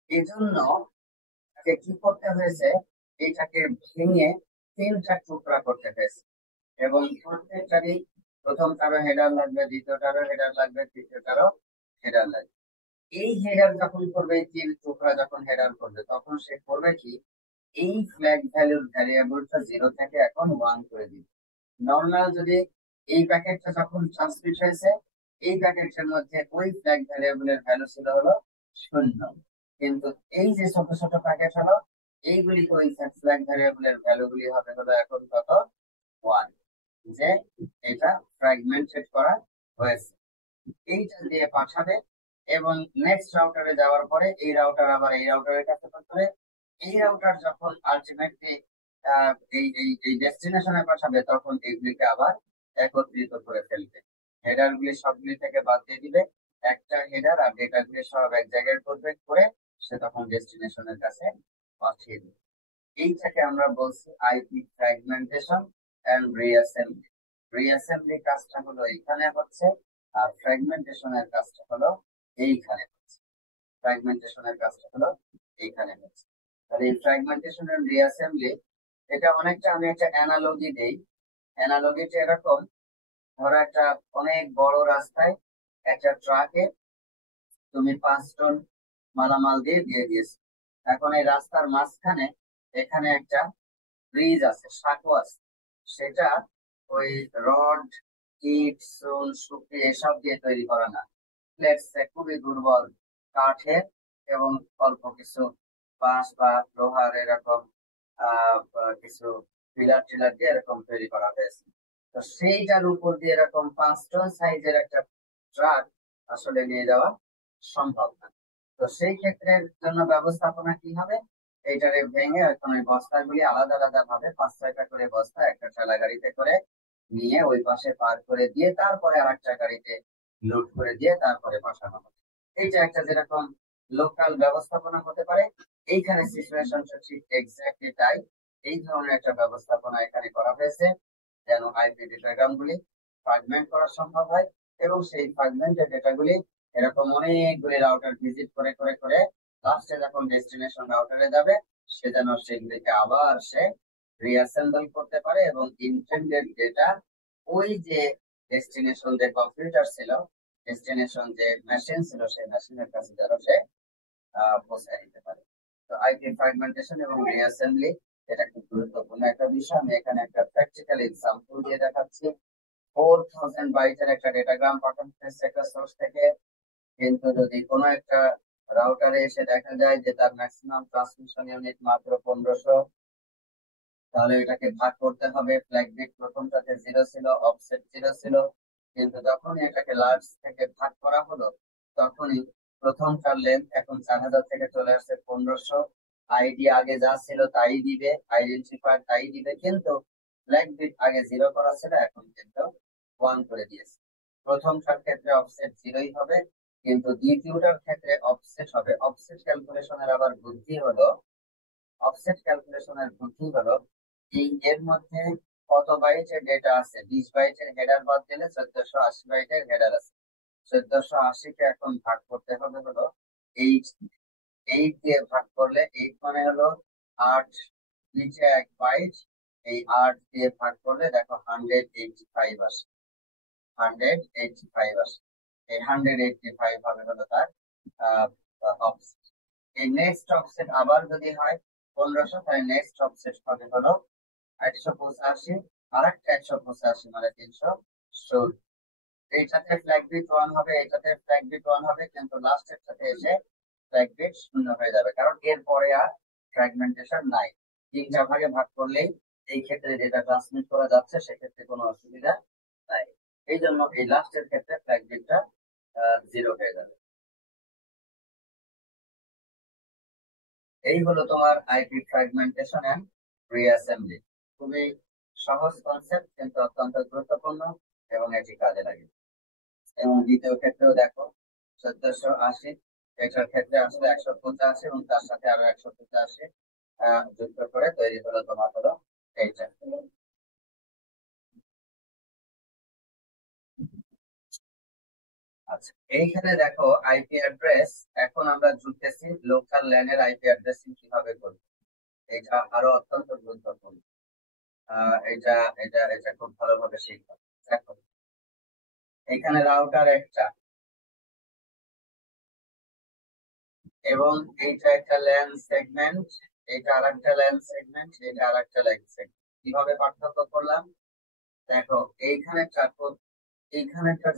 এই জন্য তাকে কি করতে হয়েছে, এটাকে ভেঙে 3টা টুকরা করতে হয়েছে, এবং প্রত্যেকটারই প্রথমটারও হেডার লাগবে, দ্বিতীয়টারও হেডার লাগবে, তৃতীয়টারও হেডার লাগবে। এই হেডার যখন করবে, 3 টুকরা যখন হেডার করবে, তখন সে করবে কি, এই ফ্ল্যাগ ভ্যালুর ভ্যারিয়েবলটা 0 থেকে এখন 1 করে দিবে। নর্মাল যদি এই প্যাকেটটা যখন ট্রান্সমিট হয়েছে, এই প্যাকেটের মধ্যে ওই ফ্ল্যাগ ভ্যারিয়েবলের ভ্যালু ছিল হলো 0, কিন্তু এই যে ছোট ছোট প্যাকেট হলো, এইগুলি ওই ফ্ল্যাগ ভ্যারিয়েবলের ভ্যালু গুলি হবে হলো এখন কত, 1, যে এটা ফ্র্যাগমেন্টেড করা হয়েছে। এইটা দিয়ে পাঠাবে, এবং নেক্সট রাউটারে যাওয়ার পরে এই রাউটার আবার এই রাউটারের কাছে পাঠাবে। এই রাউটার যখন আলটিমেটলি এই এই এই ডেস্টিনেশনে পাঠাবে, তখন এগুলিকে আবার একত্রিত করে ফেলবে। হেডার গুলি সবগুলি থেকে বাদ দিয়ে দিবে, একটা হেডার আর ডেটা গুলি সব এক জায়গায় করবে, করে সে তখন ডেস্টিনেশনের কাছে পাঠিয়ে দিবে। এইটাকে আমরা বলছি আইপি ফ্র্যাগমেন্টেশন এন্ড রিঅ্যাসেম্বলি। রিঅ্যাসেম্বলি কাজটা হলো এইখানে হচ্ছে, আর ফ্র্যাগমেন্টেশনের কাজটা হলো এইখানে হচ্ছে। ফ্র্যাগমেন্টেশনের কাজটা হলো এইখানে হচ্ছে। আর এই ফ্র্যাগমেন্টেশন এন্ড রিঅ্যাসেম্বলি, এটা অনেকটা আমি একটা অ্যানালজি দেই। অ্যানালজিটা এরকম, ধরো একটা অনেক বড় রাস্তায় একটা ট্রাকে তুমি 5 টন মালামাল দিয়ে দিয়ে দিয়েছো। এখন এই রাস্তার মাঝখানে এখানে একটা ব্রিজ আছে, সাঁকো আছে, সেটা ওই রড, ইট, চুন, শুকরি এসব দিয়ে তৈরি করা না, খুবই দুর্বল কাঠের এবং অল্প কিছু বাঁশ বা লোহার এরকম কিছু পিলার টিলার দিয়ে এরকম তৈরি করা হয়েছে। তো সেইটার উপর দিয়ে এরকম 5 টন সাইজের একটা ট্রাক আসলে নিয়ে যাওয়া সম্ভব না। তো সেই ক্ষেত্রের জন্য ব্যবস্থাপনা কি হবে, এইটারে ভেঙে এখন ওই বস্তাগুলি আলাদা আলাদা ভাবে 5-6টা করে বস্তা একটা ঠেলা গাড়িতে করে নিয়ে ওই পাশে পার করে দিয়ে তারপরে আরেকটা গাড়িতে লোড করে দিয়ে তারপরে পাঠানো হবে। এইটা একটা যেরকম লোকাল ব্যবস্থাপনা হতে পারে, এইখানে সিচুয়েশনটা ঠিক এক্স্যাক্টলি তাই। এই ধরনের একটা ব্যবস্থাপনা এখানে করা হয়েছে, যেন আইপি ডেটাগ্রাম গুলি ফ্রাগমেন্ট করা সম্ভব হয়, এবং সেই ফ্রাগমেন্টেড ডেটাগুলি এরকম অনেকগুলি রাউটার ভিজিট করে করে করে লাস্টে যখন ডেস্টিনেশন রাউটারে যাবে, সে যেন সেগুলিকে আবার সে রিঅ্যাসেম্বল করতে পারে, এবং ইন্টেন্ডেড ডেটা ওই যে ডেস্টিনেশন যে কম্পিউটার ছিল, ডেস্টিনেশন যে মেশিন ছিল, সেই মেশিনের কাছে যেন সে পৌঁছায় দিতে পারে। তো আইপি ফ্র্যাগমেন্টেশন এবং রিঅ্যাসেম্বলি, এটা খুব গুরুত্বপূর্ণ একটা বিষয়। আমি এখানে একটা প্র্যাকটিক্যাল এক্সাম্পল দিয়ে দেখাচ্ছি। 4000 বাইটের একটা ডেটাগ্রাম পাঠানো হয়েছে একটা সোর্স থেকে, কিন্তু যদি কোনো একটা রাউটারে এসে দেখা যায় যে তার ম্যাক্সিমাম ট্রান্সমিশন ইউনিট মাত্র 1500, তাহলে এটাকে ভাগ করতে হবে। ফ্ল্যাগ বিট প্রথমটাতে 0 ছিল, অফসেট 0 ছিল, কিন্তু যখনই এটাকে লার্জ থেকে ভাগ করা হলো, তখনই প্রথমটার লেন্থ এখন 4000 থেকে চলে আসছে 1500। আইডি আগে যা ছিল তাই দিবে, আইডেন্টিফায়ার তাই দিবে, কিন্তু ফ্ল্যাগ বিট আগে 0 করা ছিল, এখন কিন্তু 1 করে দিয়েছে। প্রথমটার ক্ষেত্রে অফসেট 0ই হবে, কিন্তু দ্বিতীয়টার ক্ষেত্রে অফসেট হবে। অফসেট ক্যালকুলেশনের আবার বুদ্ধি হলো, অফসেট ক্যালকুলেশনের বুদ্ধি হলো এই এর মধ্যে কত বাইটের ডেটা আছে, 20 বাইটের হেডার বাদ দিলে 1480 বাইটের হেডার আছে। 1480 কে এখন ভাগ করতে হবে হলো 8, 8 দিয়ে ভাগ করলে 8 মানে হলো 8, নিচে 1 বাইট, এই 8 দিয়ে ভাগ করলে দেখো 185 আসে, 185 আসে। এই 185 হবে হলো তার অফসেট। এই নেক্সট অফসেট আবার যদি হয় 1500, তাহলে নেক্সট অফসেট হবে হলো 185, আর একটা 185 মানে 370। এইটাতে ফ্ল্যাগ বিট 1 হবে, এটাতে ফ্ল্যাগ বিট 1 হবে, কিন্তু লাস্টের সাথে এসে ফ্ল্যাগ বিট 0 হয়ে যাবে, কারণ এর পরে আর ফ্র্যাগমেন্টেশন নাই। 3টা ভাগে ভাগ করলেই এই ক্ষেত্রে যেটা ট্রান্সমিট করা যাচ্ছে সেক্ষেত্রে কোনো অসুবিধা নাই। এই জন্য এই লাস্টের ক্ষেত্রে ফ্ল্যাগ বিটটা 0 হয়ে যাবে। এই হলো তোমার আইপি ফ্র্যাগমেন্টেশন এন্ড রিঅ্যাসেম্বলি। খুবই সহজ কনসেপ্ট, কিন্তু অত্যন্ত গুরুত্বপূর্ণ, এবং এটি কাজে লাগে। এবং দ্বিতীয় ক্ষেত্রেও দেখো 1480, এটার ক্ষেত্রে আসলে 185 এবং তার সাথে আরো 185 যুক্ত করে তৈরি হলো তোমার হলো এইটা। আচ্ছা, এইখানে দেখো আইপি অ্যাড্রেস। এখন আমরা জুড়তেছি লোকাল ল্যানের আইপি অ্যাড্রেসিং কিভাবে করব। এটা আরো অত্যন্ত গুরুত্বপূর্ণ। এটা এটা এটা খুব ভালোভাবে শিখবো। দেখো, এখানে রাউটার একটা, এবং এইটা একটা ল্যান সেগমেন্ট, এটা আরেকটা ল্যান সেগমেন্ট, এটা আরেকটা ল্যান সেগমেন্ট। কিভাবে পার্থক্য করলাম দেখো, এইখানে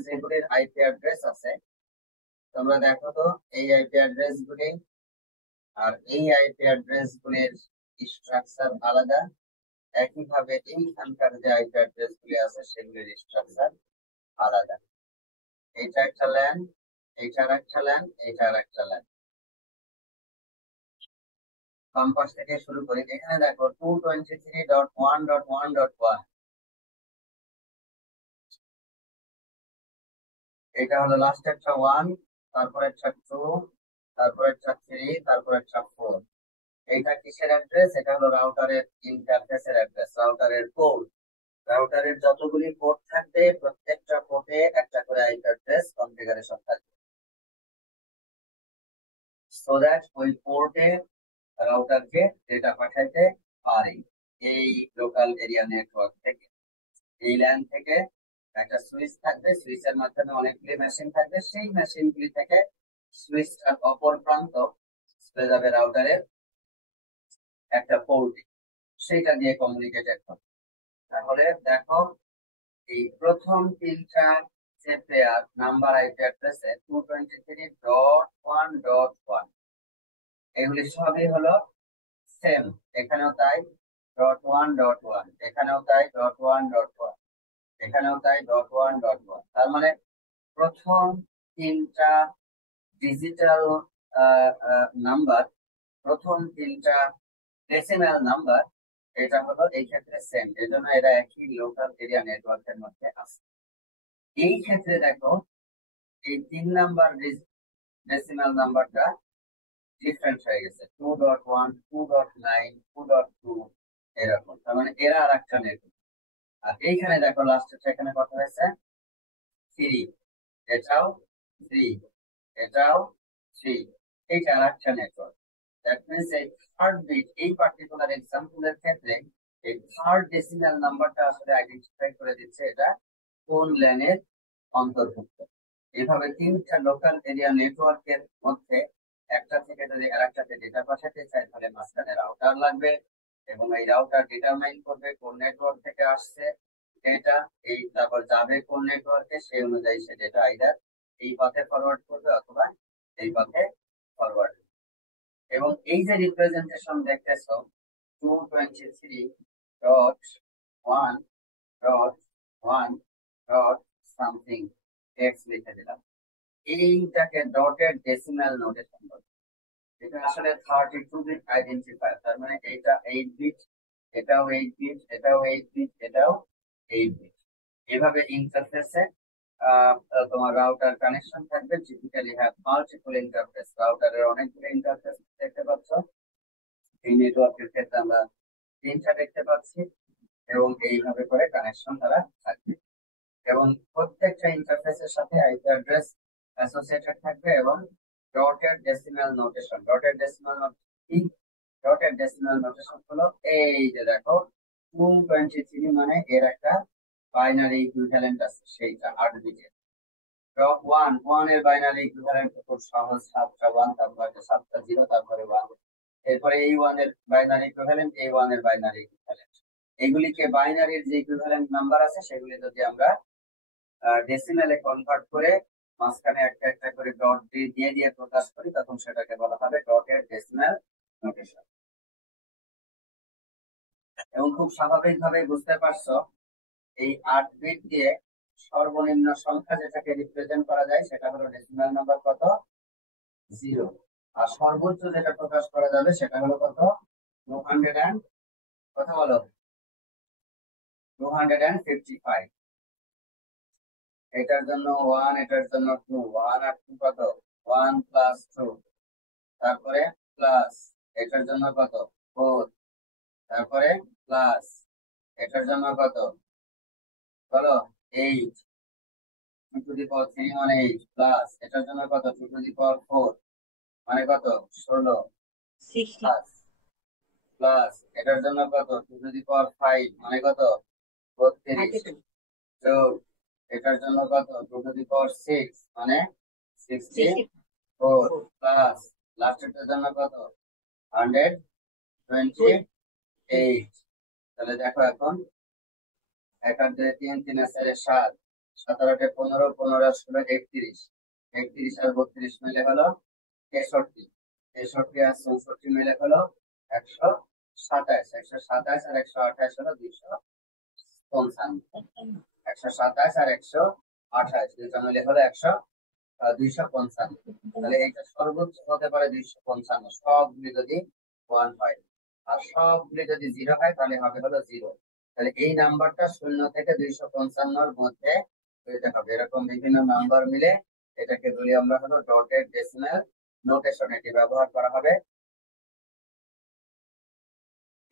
যেগুলির আইপি অ্যাড্রেস আছে, তোমরা দেখো তো, এই আইপি অ্যাড্রেস গুলি আর এই আইপি অ্যাড্রেস গুলির স্ট্রাকচার আলাদা। একইভাবে এইখানকার যে আইপি অ্যাড্রেস গুলি আছে সেগুলির স্ট্রাকচার আলাদা। এইটা একটা ল্যান, এইটা আরেকটা ল্যান, এইটা আরেকটা ল্যান। বাম পাশ থেকে শুরু করি। এখানে দেখো 223.1.1.1, এটা হলো লাস্ট একটা ওয়ান, তারপর একটা টু, তারপর একটা থ্রি, তারপর একটা ফোর। এইটা কিসের অ্যাড্রেস? এটা হলো রাউটারের ইন্টারফেসের অ্যাড্রেস, রাউটারের পোর্ট। রাউটারের যতগুলি পোর্ট থাকবে প্রত্যেকটা পোর্টে একটা করে আইপি অ্যাড্রেস কনফিগারেশন থাকবে, সো দ্যাট ওই পোর্টে রাউটারকে ডেটা পাঠাইতে পারে। এই লোকাল এরিয়া নেটওয়ার্ক থেকে, এই ল্যান থেকে একটা সুইচ থাকবে, সুইচের মাধ্যমে অনেকগুলি মেশিন থাকবে, সেই মেশিনগুলি থেকে সুইচটার অপর প্রান্ত চলে যাবে রাউটারের একটা পোর্টে, সেইটা দিয়ে কমিউনিকেটেড হবে। তাহলে দেখো, এই প্রথম তিনটা যে পেয়ার নাম্বার আইপি অ্যাড্রেসে 223.1.1, এগুলি সবই হলো সেম। এখানেও তাই, .1.1, এখানেও তাই, .1.1, এখানেও তাই, .1.1। তার মানে প্রথম তিনটা ডিজিটাল নাম্বার, প্রথম তিনটা ডেসিমাল নাম্বার, এটা হলো এই ক্ষেত্রে সেম, এজন্য এরা একই লোকাল এরিয়া নেটওয়ার্কের মধ্যে আছে। এই ক্ষেত্রে দেখো, এই 3 নাম্বার ডেসিমাল নাম্বারটা ডিফারেন্ট হয়ে গেছে, 2.1, 2.9, 2.2, এরকম। তার মানে এরা আর একটা নেটওয়ার্ক। আর এইখানে দেখো লাস্টে এখানে কথা হয়েছে থ্রি, এটাও থ্রি, এটাও থ্রি, এইটা আর একটা নেটওয়ার্ক। দ্যাট মিনস এই থার্ড বিট, এই পার্টিকুলার এক্সাম্পলের ক্ষেত্রে এই থার্ড ডেসিমাল নাম্বারটা আসলে আইডেন্টিফাই করে দিচ্ছে এটা কোন ল্যানের অন্তর্ভুক্ত। এভাবে তিনটা লোকাল এরিয়া নেটওয়ার্কের মধ্যে একটা থেকে যদি আরেকটাতে ডেটা পাঠাতে চাই, তাহলে মাঝখানে রাউটার লাগবে, এবং এই রাউটার ডিটারমাইন করবে কোন নেটওয়ার্ক থেকে আসছে ডেটা, এই তারপর যাবে কোন নেটওয়ার্কে, সেই অনুযায়ী সে ডেটা আইদার এই পথে ফরওয়ার্ড করবে অথবা এই পথে ফরওয়ার্ড। এবং এই যে রিপ্রেজেন্টেশন দেখতেছো, 223.1.1.সামথিং এক্স লিখে দিলাম, এইটাকে ডটেড ডেসিমাল নোটেশন বলে। এটা আসলে 32 বিট আইডেন্টিফায়ার। তার মানে এইটা 8 বিট, এটাও 8 বিট, এটাও 8 বিট, এটাও 8 বিট। এভাবে ইন্টারফেসে তোমার রাউটার কানেকশন থাকবে। টিপিক্যালি হ্যাভ মাল্টিপল ইন্টারফেস, রাউটারের অনেকগুলো ইন্টারফেস দেখতে পাচ্ছ। এই নেটওয়ার্কের ক্ষেত্রে আমরা তিনটা দেখতে পাচ্ছি, এবং এইভাবে করে কানেকশন তারা থাকবে, এবং প্রত্যেকটা ইন্টারফেসের সাথে আইপি অ্যাড্রেস অ্যাসোসিয়েটেড থাকবে, এবং dotted decimal notation. Dotted decimal notation হলো এই যে দেখো, 223 মানে এর একটা বাইনারি ইকুইভ্যালেন্ট আছে, সেইটা 8 বিটের। ওয়ান ওয়ান এর বাইনারি ইকুইভ্যালেন্ট খুব সহজ, 7টা ওয়ান, তারপরে 7টা জিরো, তারপরে ওয়ান। এরপরে এই ওয়ান এর বাইনারি ইকুইভ্যালেন্ট, এই ওয়ান এর বাইনারি ইকুইভ্যালেন্ট। এগুলিকে বাইনারির যে ইকুইভ্যালেন্ট নাম্বার আছে সেগুলি যদি আমরা ডেসিমেলে কনভার্ট করে মাঝখানে একটা একটা করে ডট দিয়ে দিয়ে প্রকাশ করি, তখন সেটাকে বলা হবে ডটেড ডেসিমেল নোটেশন। এবং খুব স্বাভাবিকভাবে বুঝতে পারছো, এই 8 বিট দিয়ে সর্বনিম্ন সংখ্যা যেটাকে রিপ্রেজেন্ট করা যায় সেটা হলো ডেসিমেল নাম্বার কত, 0। আর সর্বোচ্চ যেটা প্রকাশ করা যাবে সেটা হলো কত, 200 কথা বলো, 255। এটার জন্য ওয়ান, এটার জন্য টু, ওয়ান আর টু কত, 1+2, তারপরে প্লাস, এটার জন্য কত, 4, তারপরে প্লাস, এটার জন্য কত বলো, 8, 2 টু দি পাওয়ার 3 মানে 8 প্লাস এটার জন্য কত 2 টু দি পাওয়ার 4 মানে কত 16 60 প্লাস প্লাস এটার জন্য কত 2 টু দি পাওয়ার 5 মানে কত 32 32 যোগ এটার জন্য কত 2 টু দি পাওয়ার 6 মানে 64 64 প্লাস লাস্টেরটার জন্য কত 128 তাহলে দেখো এখন 1 আর 2 3 3 আর 4 7 7 আর 8 15 15 আর 16 31 31 আর 32 মিলে হলো 63 63 আর 64 মিলে হলো 127 127 আর 128 হলো 255 127 আর 128 দুইটা মিলে হলো 255 তাহলে এটা সর্বোচ্চ হতে পারে 255 সবগুলি যদি 1 হয় আর সবগুলি যদি 0 হয় তাহলে হবে হলো 0 তাহলে এই নাম্বারটা 0 থেকে 255 এর মধ্যে হইতে হবে এরকম বিভিন্ন নাম্বার মিলে এটাকে বলি আমরা হলো ডটেড ডেসিমাল নোটেশন এটি ব্যবহার করা হবে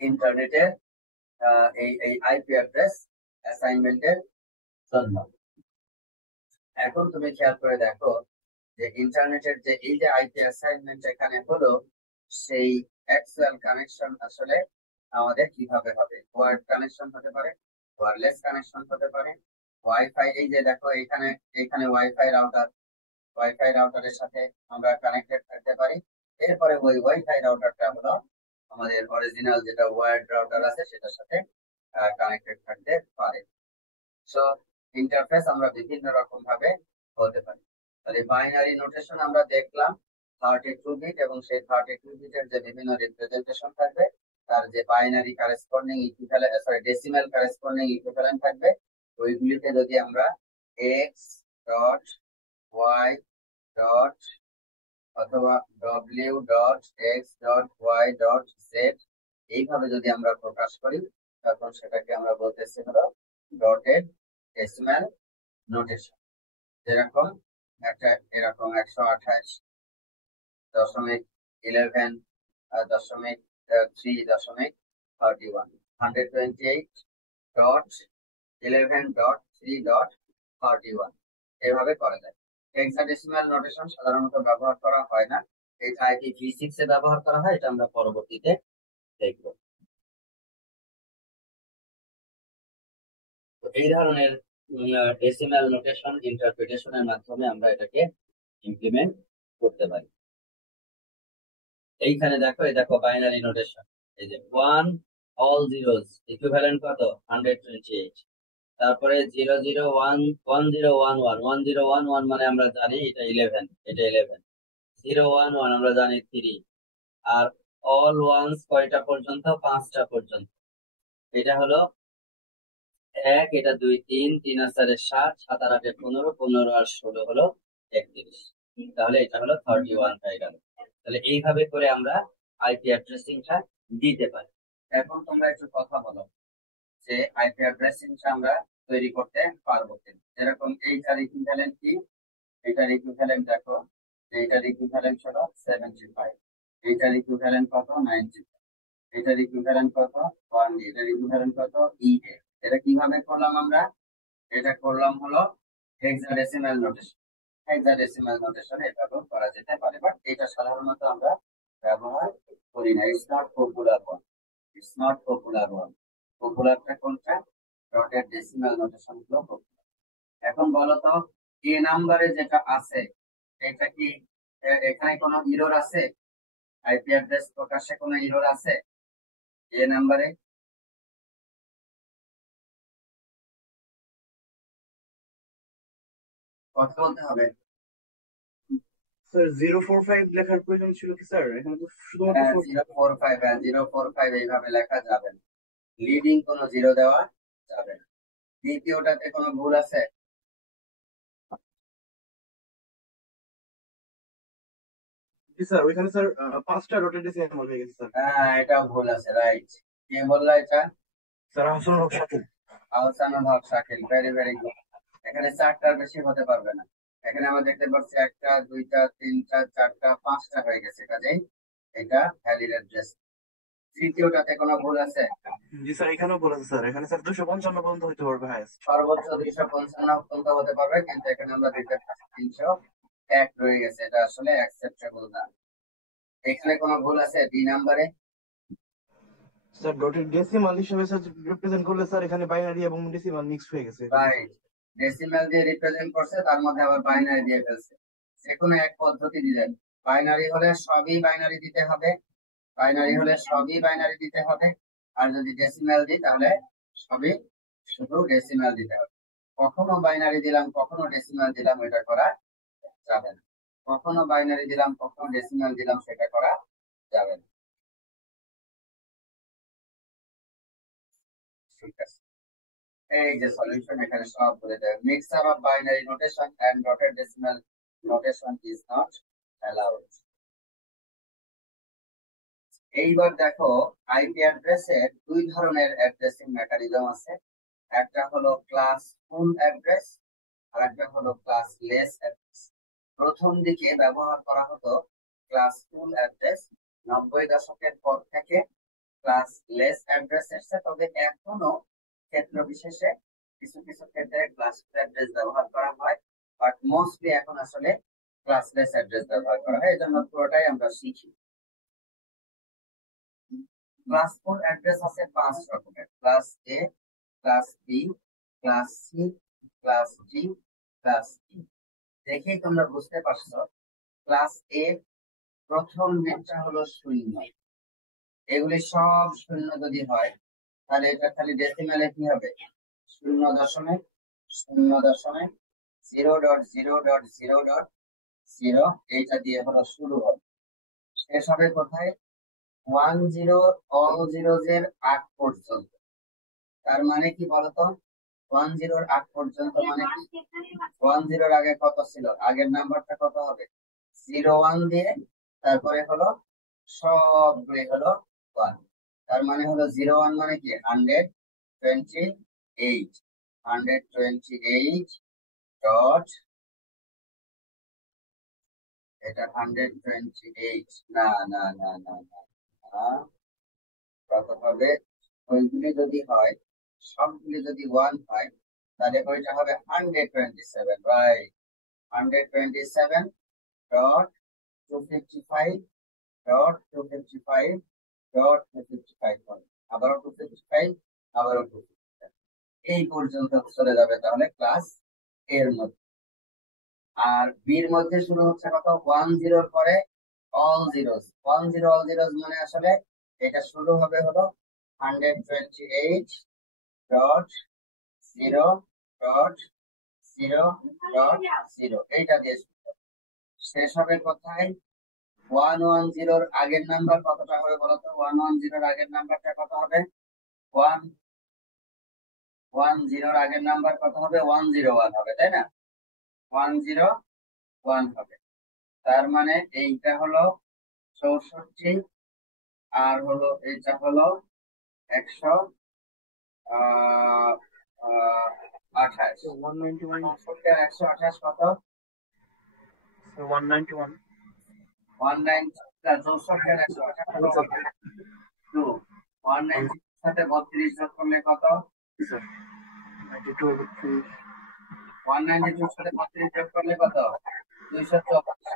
ইন্টারনেটের এই এই আইপি অ্যাড্রেস অ্যাসাইনমেন্টের জন্য এখন তুমি খেয়াল করে দেখো যে ইন্টারনেটের যে এই যে আইপি অ্যাসাইনমেন্ট এখানে হলো সেই অ্যাকচুয়াল কানেকশন আসলে আমাদের কিভাবে হবে ওয়ার্ড কানেকশন হতে পারে ওয়্যারলেস কানেকশন হতে পারে ওয়াইফাই এই যে দেখো এখানে এখানে ওয়াইফাই রাউটারের সাথে আমরা কানেক্টেড থাকতে পারি এরপরে ওই ওয়াইফাই রাউটারটা হলো আমাদের অরিজিনাল যেটা ওয়্যার্ড রাউটার আছে সেটার সাথে কানেক্টেড থাকতে পারে সো ইন্টারফেস আমরা বিভিন্ন রকম ভাবে হতে পারি তাহলে বাইনারি নোটেশন আমরা দেখলাম 32 বিট এবং সেই 32 বিটের যে বিভিন্ন রিপ্রেজেন্টেশন থাকবে তার যে binary corresponding equivalent decimal corresponding equivalent থাকবে ওইগুলিতে যদি আমরা এক্স ডট ওয়াই ডট অথবা W dot X dot Y dot Z এইভাবে যদি আমরা প্রকাশ করি তখন সেটাকে আমরা বলতেছি হলো ডটেড ডেসিমাল নোটেশন যেরকম একটা এরকম 128.11.3.31 128.11.3.31 এভাবে করা যায় হেক্সাডেসিমাল নোটেশন সাধারণত ব্যবহার করা হয় না এটা IPv6 এ ব্যবহার করা হয় এটা আমরা পরবর্তীতে দেখবো তো এই ধরনের ডেসিমাল নোটেশন ইন্টারপ্রিটেশনের মাধ্যমে আমরা এটাকে ইমপ্লিমেন্ট করতে পারি এইখানে দেখো এই দেখো বাইনারি নোটেশন এই যে 1 অল জিরোস ইকুইভ্যালেন্ট কত 128 তারপরে 0 0 1 1 0 1 1 1 0 1 1 মানে আমরা জানি এটা 11 এটা 11 0 1 1 আমরা জানি 3 আর অল ওয়ান্স কয়টা পর্যন্ত 5টা পর্যন্ত এটা হলো 1 এটা 2 3 3 আর 4 7 7 আর 8 15 15 আর 16 হলো 31 তাহলে এটা হলো 31 হয়ে গেল তাহলে এইভাবে করে আমরা আইপি অ্যাড্রেসিংটা দিতে পারি এখন তোমরা একটু কথা বলো যে আইপি অ্যাড্রেসিংটা আমরা তৈরি করতে পারবো কিনা যেরকম এইটার ইকুইভ্যালেন্ট কি এটার ইকুইভ্যালেন্ট দেখো এইটার ইকুইভ্যালেন্ট হলো 75 এইটার ইকুইভ্যালেন্ট কত 90 এটার ইকুইভ্যালেন্ট কত 1 এটার ইকুইভ্যালেন্ট কত এটা কিভাবে করলাম আমরা এটা করলাম হলো হেক্সাডেসিমাল নোটেশন হেক্সাডেসিমাল নোটেশন এভাবেও করা যেতে পারে বাট এটা সাধারণত আমরা ব্যবহার করি না it's not popular one it's not popular one পপুলারটা কোনটা ডটেড ডেসিমাল নোটেশন গুলো popular। এখন বলো তো এ নাম্বারে যেটা আছে এটা কি এখানে কোনো ইরর আছে আইপি অ্যাড্রেস প্রকাশে কোনো ইরর আছে এ নাম্বারে কথা বলতে হবে স্যার 045 লেখার প্রয়োজন ছিল কি স্যার এখানে তো শুধুমাত্র 4 045 এইভাবে লেখা যাবে না লিডিং কোনো জিরো দেওয়া যাবে না দ্বিতীয়টাতে কোনো ভুল আছে জি স্যার ওইখানে স্যার 5টা ডটেড ডেসিমাল হয়ে গেছে স্যার হ্যাঁ এটাও ভুল আছে রাইট কে বললো এটা স্যার হাসানুল হক শাকিল আহসানুল হক শাকিল ভেরি ভেরি গুড এখানে 4টার বেশি হতে পারবে না এখানে আমরা দেখতে পাচ্ছি 1টা 2টা 3টা 4টা 5টা হয়ে গেছে কাজেই এটা ভ্যালিড অ্যাড্রেস তৃতীয়টাতে কোনো ভুল আছে? জি স্যার, এখানেও বলেছে স্যার, এখানে স্যার 255 পর্যন্ত হইতে পারবে হাইয়েস্ট। সর্বোচ্চ 255 পর্যন্ত হতে পারবে, কিন্তু এখানে আমরা দেখতে পাচ্ছি 301 রয়ে গেছে, এটা আসলে অ্যাকসেপ্টেবল না। এখানে কোনো ভুল আছে ডি নাম্বারে? স্যার ডটের ডেসিমাল হিসেবে স্যার রিপ্রেজেন্ট করলে স্যার এখানে বাইনারি এবং ডেসিমাল মিক্স হয়ে গেছে এজন্য স্যার। রাইট, ডেসিমাল দিয়ে রিপ্রেজেন্ট করছে, তার মধ্যে আবার বাইনারি দিয়ে ফেলছে। যে কোনো এক পদ্ধতি দিলেন। বাইনারি হলে সবই বাইনারি দিতে হবে, বাইনারি হলে সবই বাইনারি দিতে হবে, আর যদি ডেসিমাল দিই তাহলে সবই শুধু ডেসিমাল দিতে হবে। কখনো বাইনারি দিলাম কখনো ডেসিমাল দিলাম এটা করা যাবে না। কখনো বাইনারি দিলাম কখনো ডেসিমাল দিলাম সেটা করা যাবে না। ঠিক আছে, এই যে সলিউশন এখানে সব বলে দেয়। Mixture of binary notation and dotted decimal notation is not allowed. এইবার দেখো, আইপি অ্যাড্রেসের দুই ধরনের অ্যাড্রেসিং মেকানিজম আছে। একটা হলো ক্লাস ফুল অ্যাড্রেস আর একটা হলো ক্লাস লেস অ্যাড্রেস। প্রথম দিকে ব্যবহার করা হতো ক্লাস ফুল অ্যাড্রেস, 90 দশকের পর থেকে ক্লাস লেস অ্যাড্রেস এসেছে। তবে এখনো ক্ষেত্র বিশেষে কিছু কিছু ক্ষেত্রে ক্লাস ফুল অ্যাড্রেস ব্যবহার করা হয়, বাট মোস্টলি এখন আসলে ক্লাস লেস অ্যাড্রেস ব্যবহার করা হয়, এই জন্য পুরোটাই আমরা শিখি। ক্লাস ফুল অ্যাড্রেস আছে 5 রকমের: class A, class B, class C, class D, class E. দেখেই তোমরা বুঝতে পারছো, ক্লাস এ প্রথম বিটটা হলো 0। এগুলি সব 0 যদি হয় তাহলে এটা খালি ডেসিমালে কি হবে? 0.0.0.0.0 এইটা দিয়ে হলো শুরু হবে। শেষ হবে কোথায়? 10 অল জিরোজ এর আগ পর্যন্ত। তার মানে কি বলতো? 10 আগ পর্যন্ত মানে কি? 10 আগে কত ছিল? আগের নাম্বারটা কত হবে? 01 দিয়ে তারপরে হলো সবগুলো হলো 1। তার মানে হলো 01 মানে কি? 128। 128 ডট, এটা 128 না না না না না না, কত হবে? ওইগুলি যদি হয়, সবগুলি যদি 1 হয় তাহলে ওইটা হবে 127, রাইট। 127 ডট 255 ডট 255 ডট 255 হবে, আবারও 255, আবারও 255, এই পর্যন্ত চলে যাবে তাহলে ক্লাস এর মধ্যে। আর বির মধ্যে শুরু হচ্ছে কত? 10 পরে অল জিরোস। 10 অল জিরোস মানে আসলে এটা শুরু হবে হলো 128 ডট 0 ডট 0 ডট 0, এইটা দিয়ে শুরু হবে। শেষ হবে কোথায়? 110 আগের নাম্বার কতটা হবে বলতো? 110 আগের নাম্বারটা কত হবে? 110 আগের নাম্বার কত হবে? 101 হবে, তাই না? 101 হবে। তার মানে এইটা হলো 64, আর হলো এইটা হলো 128। 191 64 আর 128 কত? 191 190, 64 আর 128 কত হবে? 2। 190 সাথে 32 যোগ করলে কত? স্যার 92 32 192 সাথে 32 যোগ করলে কত? 224।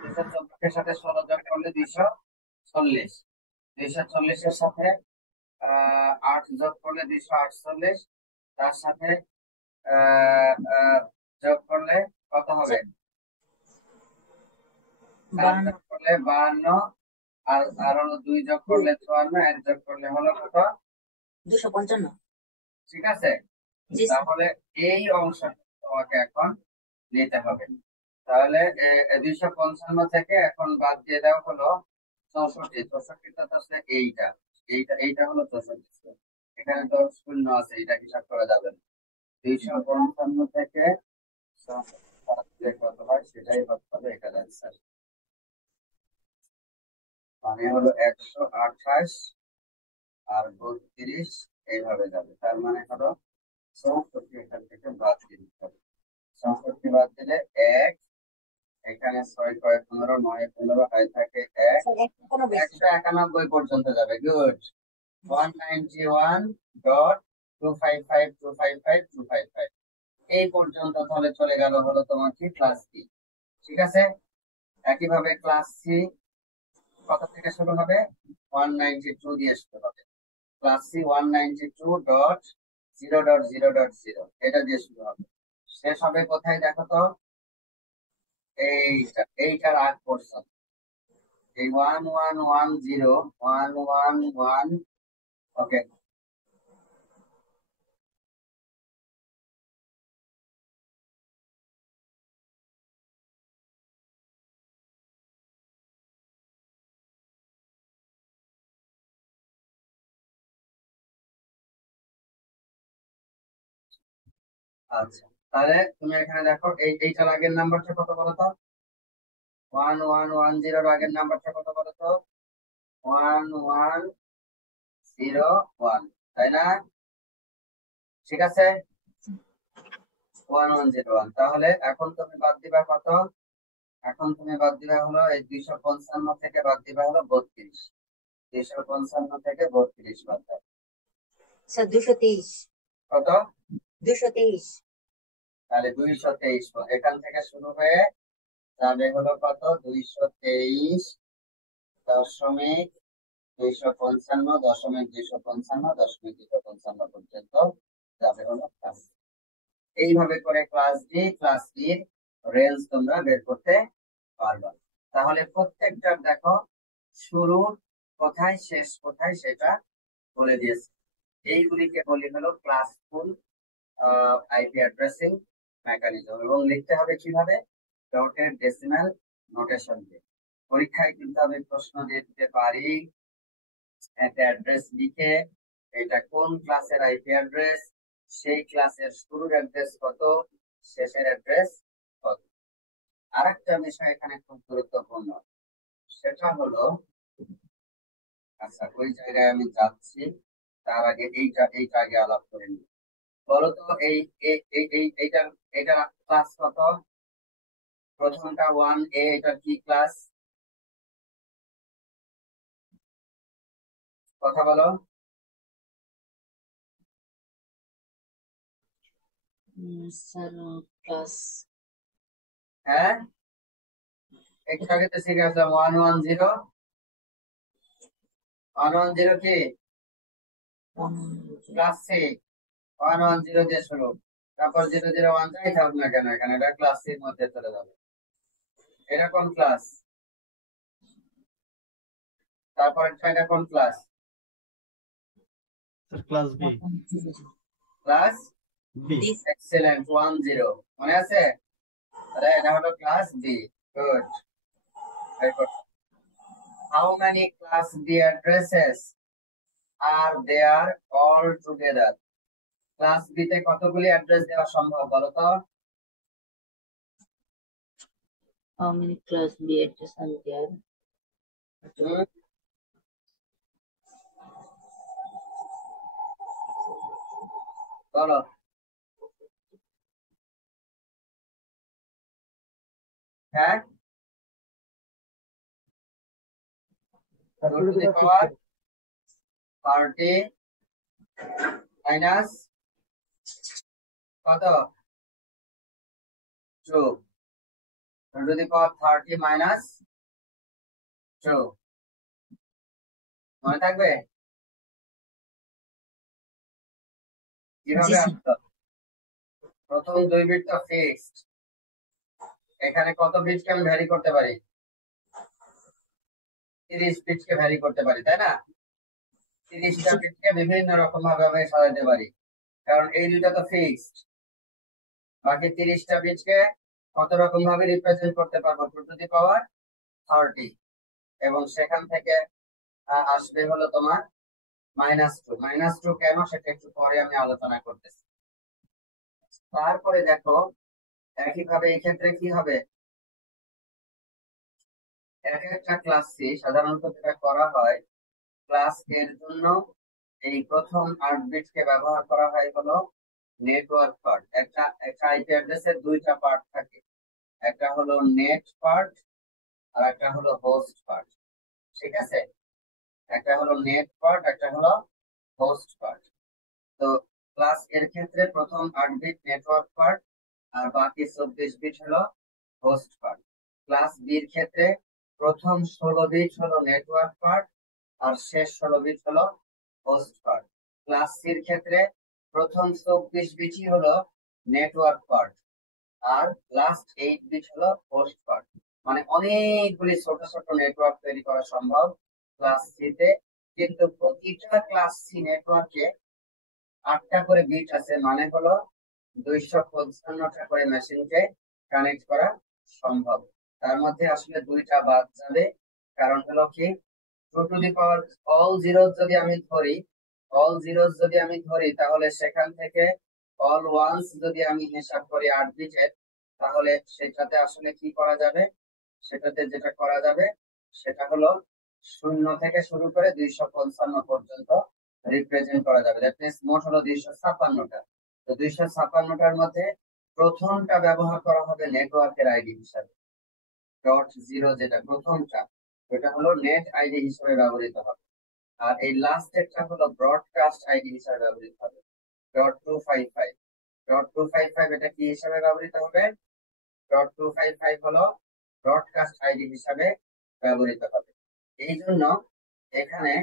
224 এর সাথে 16 যোগ করলে 240। 240 এর সাথে 8 যোগ করলে 248। তার সাথে যোগ করলে কত হবে? 4 যোগ করলে 52, আর হলো 2 যোগ করলে 54, 1 যোগ করলে হলো কত? 255। ঠিক আছে, জি স্যার। তাহলে এই অংশটা তোমাকে এখন নিতে হবে। তাহলে 255 থেকে এখন বাদ দিয়ে দেওয়া হলো 64। 64টা তো আছে এইটা, এইটা হলো 64। এখানে তো শূন্য আছে, এটা হিসাব করা যাবে না। 255 থেকে 64 বাদ দিলে কত হয় সেটাই ভাবতে হবে, এখানে অ্যান্সার মানে হলো 128 আর 32 এইভাবে যাবে। তার মানে হলো 64 এখান থেকে বাদ দিতে হবে। 64 বাদ দিলে 1, এখানে 6 কয় 15, 9 15, হয় থাকে 1, স্যার 1 কোনো 191 191 পর্যন্ত যাবে। গুড। 191.255.255.255 এই পর্যন্ত তাহলে চলে গেল হলো তোমার কি ক্লাস বি। ঠিক আছে, একইভাবে ক্লাস সি কত থেকে শুরু হবে? 192 দিয়ে শুরু হবে। ক্লাস সি 192.0.0.0 এটা দিয়ে শুরু হবে। শেষ হবে কোথায় দেখো তো? এইটার আগ পর্যন্ত, এই 1110 ওকে। আচ্ছা, তাহলে তুমি এখানে দেখো এইটার আগের নাম্বারটা কত বলো তো? 1110 আগের নাম্বারটা কত বলো তো? 1101, তাই না? ঠিক আছে, 1101। তাহলে এখন তুমি বাদ দিবা কত? এখন তুমি বাদ দিবা হলো এই 255 থেকে বাদ দিবা হলো 32। 255 থেকে 32 বাদ দাও। স্যার 223 কত? 223 তাহলে 223 এখান থেকে শুরু হয়ে যাবে হলো কত? 223.255.255 পর্যন্ত যাবে হলো ক্লাস। এইভাবে করে ক্লাস ডি এর রেঞ্জ তোমরা বের করতে পারবা। তাহলে প্রত্যেকটার দেখো শুরু কোথায় শেষ কোথায় সেটা বলে দিয়েছে। এইগুলিকে বলি হলো ক্লাসফুল আইপি অ্যাড্রেসিং মেকানিজম, এবং লিখতে হবে কিভাবে? ডটেড ডেসিমাল নোটেশন দিয়ে। পরীক্ষায় কিন্তু আমি প্রশ্ন দিতে পারি একটা অ্যাড্রেস লিখে এটা কোন ক্লাসের আইপি অ্যাড্রেস, সেই ক্লাসের শুরুর অ্যাড্রেস কত, শেষের অ্যাড্রেস কত। আরেকটা বিষয় এখানে খুব গুরুত্বপূর্ণ, সেটা হলো, আচ্ছা ওই জায়গায় আমি যাচ্ছি, তার আগে এইটা আগে আলাপ করে নিই। বলতো এইটার ক্লাস কত? প্রথমটা 1A, এটা কি ক্লাস? কথা বলো। স্যার ক্লাস হ্যাঁ, একটু আগে তো শিখে আসলাম 110। 110 কি ক্লাস সি? 110 দিয়ে শুরু, তারপর 001 যাই থাকুক না কেন এখানে এটা ক্লাস সির মধ্যে চলে যাবে। এটা কোন ক্লাস? তারপর এটা কোন class? Sir class B. Class B. Excellent 10 মনে আছে? তাহলে এটা হলো class B. Good. How many class B addresses are there all together? Class B তে কতগুলি অ্যাড্রেস দেওয়া সম্ভব বলো তো? how many class B address are there? হুম? বলো। হ্যাঁ, 2 to the power 30 মাইনাস কত? 2 to the power 30 মাইনাস 2 মনে থাকবে? কিভাবে জি, আসতো? প্রথম 2 বিট তো ফিক্সড, এখানে কত বিটকে আমি ভ্যারি করতে পারি? 30 বিটকে ভ্যারি করতে পারি, তাই না? 30টা বিটকে বিভিন্ন রকম ভাবে আমি সাজাতে পারি, কারণ এই দুইটা তো ফিক্সড। বাকি 30টা বিটকে কত রকম ভাবে রিপ্রেজেন্ট করতে পারবো? 2 to the power 30, এবং সেখান থেকে আসবে হলো তোমার -2। -2 কেন সেটা একটু পরে আমি আলোচনা করতেছি। তারপরে দেখো একইভাবে এই ক্ষেত্রে কি হবে? এক একটা ক্লাস সি সাধারণত যেটা করা হয়, ক্লাস এর জন্য এই প্রথম 8 বিটকে ব্যবহার করা হয় হলো নেটওয়ার্ক পার্ট। একটা আইপি অ্যাড্রেসের দুইটা পার্ট থাকে, একটা হলো নেট পার্ট আর একটা হলো হোস্ট পার্ট। ঠিক আছে, একটা হলো নেট পার্ট, একটা হলো হোস্ট পার্ট। তো ক্লাস এর ক্ষেত্রে প্রথম 8 বিট নেটওয়ার্ক পার্ট আর বাকি 24 বিট হলো হোস্ট পার্ট। ক্লাস বির ক্ষেত্রে প্রথম 16 বিট হলো নেটওয়ার্ক পার্ট আর শেষ 16 বিট হলো হোস্ট পার্ট। ক্লাস সির ক্ষেত্রে প্রথম 24 বিটই হলো নেটওয়ার্ক পার্ট আর লাস্ট 8 বিট হলো হোস্ট পার্ট। মানে অনেকগুলি ছোট ছোট নেটওয়ার্ক তৈরি করা সম্ভব ক্লাস সিতে, কিন্তু প্রতিটা ক্লাস সি নেটওয়ার্কে 8টা করে বিট আছে, মানে হলো 255টা করে মেশিনকে কানেক্ট করা সম্ভব। তার মধ্যে আসলে 2টা বাদ যাবে, কারণ হলো কি, 2 to the power all zeros যদি আমি ধরি, তাহলে সেখান থেকে অল ওয়ান্স যদি আমি হিসাব করি 8 বিটের, তাহলে সেটাতে আসলে কি করা যাবে, সেটাতে যেটা করা যাবে সেটা হলো 0 থেকে শুরু করে 255 পর্যন্ত রিপ্রেজেন্ট করা যাবে। দ্যাট মিন্স মোট হলো 256টা। তো 256টার মধ্যে প্রথমটা ব্যবহার করা হবে নেটওয়ার্কের আইডি হিসাবে, .0 যেটা প্রথমটা, এটা হলো নেট আইডি হিসেবে ব্যবহৃত হবে। আর এই লাস্টেরটা হলো ব্রডকাস্ট আইডি হিসেবে ব্যবহৃত হবে, .255। .255 এটা কি হিসেবে ব্যবহৃত হবে? .255 হলো ব্রডকাস্ট আইডি হিসাবে ব্যবহৃত হবে। এই জন্য এখানে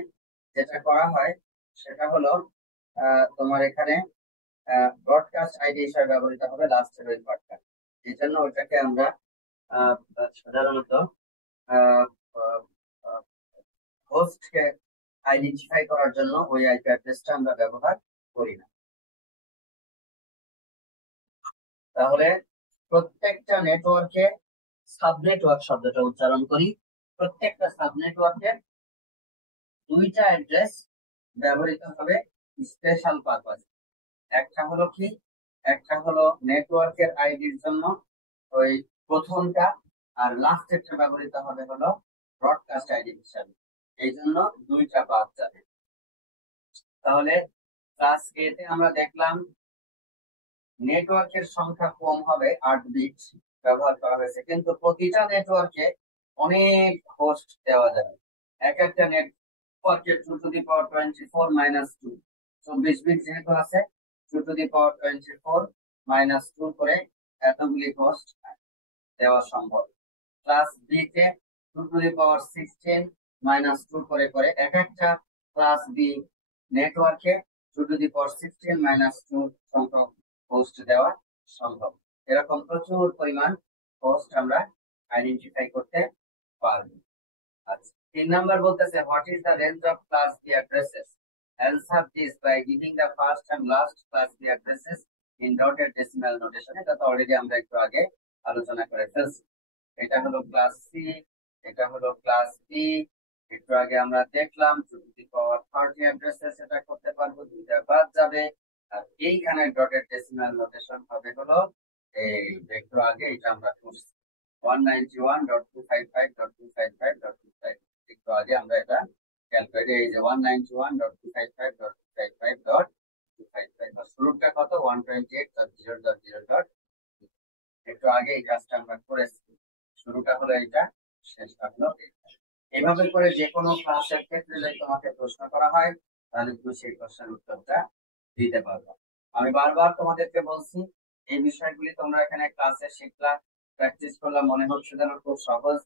যেটা করা হয় সেটা হলো তোমার এখানে ব্রডকাস্ট আইডি হিসাবে ব্যবহৃত হবে লাস্টের ওই পার্টটা। এই জন্য ওটাকে আমরা সাধারণত হোস্টকে আইডেন্টিফাই করার জন্য ওই আইপি অ্যাড্রেসটা আমরা ব্যবহার করি না। তাহলে প্রত্যেকটা নেটওয়ার্কে সাবনেটওয়ার্ক শব্দটা উচ্চারণ করি, প্রত্যেকটা সাবনেটওয়ার্কের 2টা অ্যাড্রেস ব্যবহৃত হবে স্পেশাল পারপাস। একটা হলো কি, একটা হলো নেটওয়ার্কের আইডির জন্য ওই প্রথমটা, আর লাস্টেরটা ব্যবহৃত হবে হলো ব্রডকাস্ট আইডি হিসাবে। এই জন্য 2টা পাওয়া যাবে। তাহলে ক্লাস এ তে আমরা দেখলাম নেটওয়ার্কের সংখ্যা কম হবে, 8 বিট ব্যবহার করা হয়েছে, কিন্তু প্রতিটা নেটওয়ার্কে অনেক হোস্ট দেওয়া যাবে। এক একটা নেটওয়ার্কের 2 to the power 24 minus 2, 24 bit যেহেতু আছে, 2 টু দি পাওয়ার 24 মাইনাস 2 করে এতগুলি হোস্ট দেওয়া সম্ভব। ক্লাস বি তে 2 টু দি পাওয়ার 16 মাইনাস 2 করে করে এক একটা ক্লাস বি নেটওয়ার্কে 2 টু দি পাওয়ার 16 মাইনাস 2 সংখ্যক হোস্ট দেওয়া সম্ভব। এরকম প্রচুর পরিমাণ হোস্ট আমরা আইডেন্টিফাই করতে পারবো। আচ্ছা, 3 নাম্বার বলতেছে what is the range of class B addresses? Answer this by giving the first and last class B addresses in dotted decimal notation. এটা তো অলরেডি আমরা একটু আগে আলোচনা করে ফেলছি। এটা হলো ক্লাস সি, এটা হলো ক্লাস বি, একটু আগে আমরা দেখলাম 2 টু দি পাওয়ার 30 অ্যাড্রেসেস এটা করতে পারবো, 2টা বাদ যাবে। আর এইখানে ডটেড ডেসিমাল নোটেশন হবে হলো এই একটু আগে এটা আমরা করছি 191.255.255.25। একটু আগে আমরা এটা ক্যালকুলেট, এই যে 191.255.255.255, শুরুটা কত 128.0.0. একটু আগে এই কাজটা আমরা করেছি, শুরুটা হলো এইটা, শেষটা হলো এইটা। এইভাবে করে যে কোনো ক্লাসের ক্ষেত্রে যদি তোমাকে প্রশ্ন করা হয় তাহলে তুমি সেই প্রশ্নের উত্তরটা দিতে পারবে। আমি বারবার তোমাদেরকে বলছি এই বিষয়গুলি তোমরা এখানে ক্লাসে শিখলা, প্র্যাকটিস করলাম, মনে হচ্ছে যেন খুব সহজ,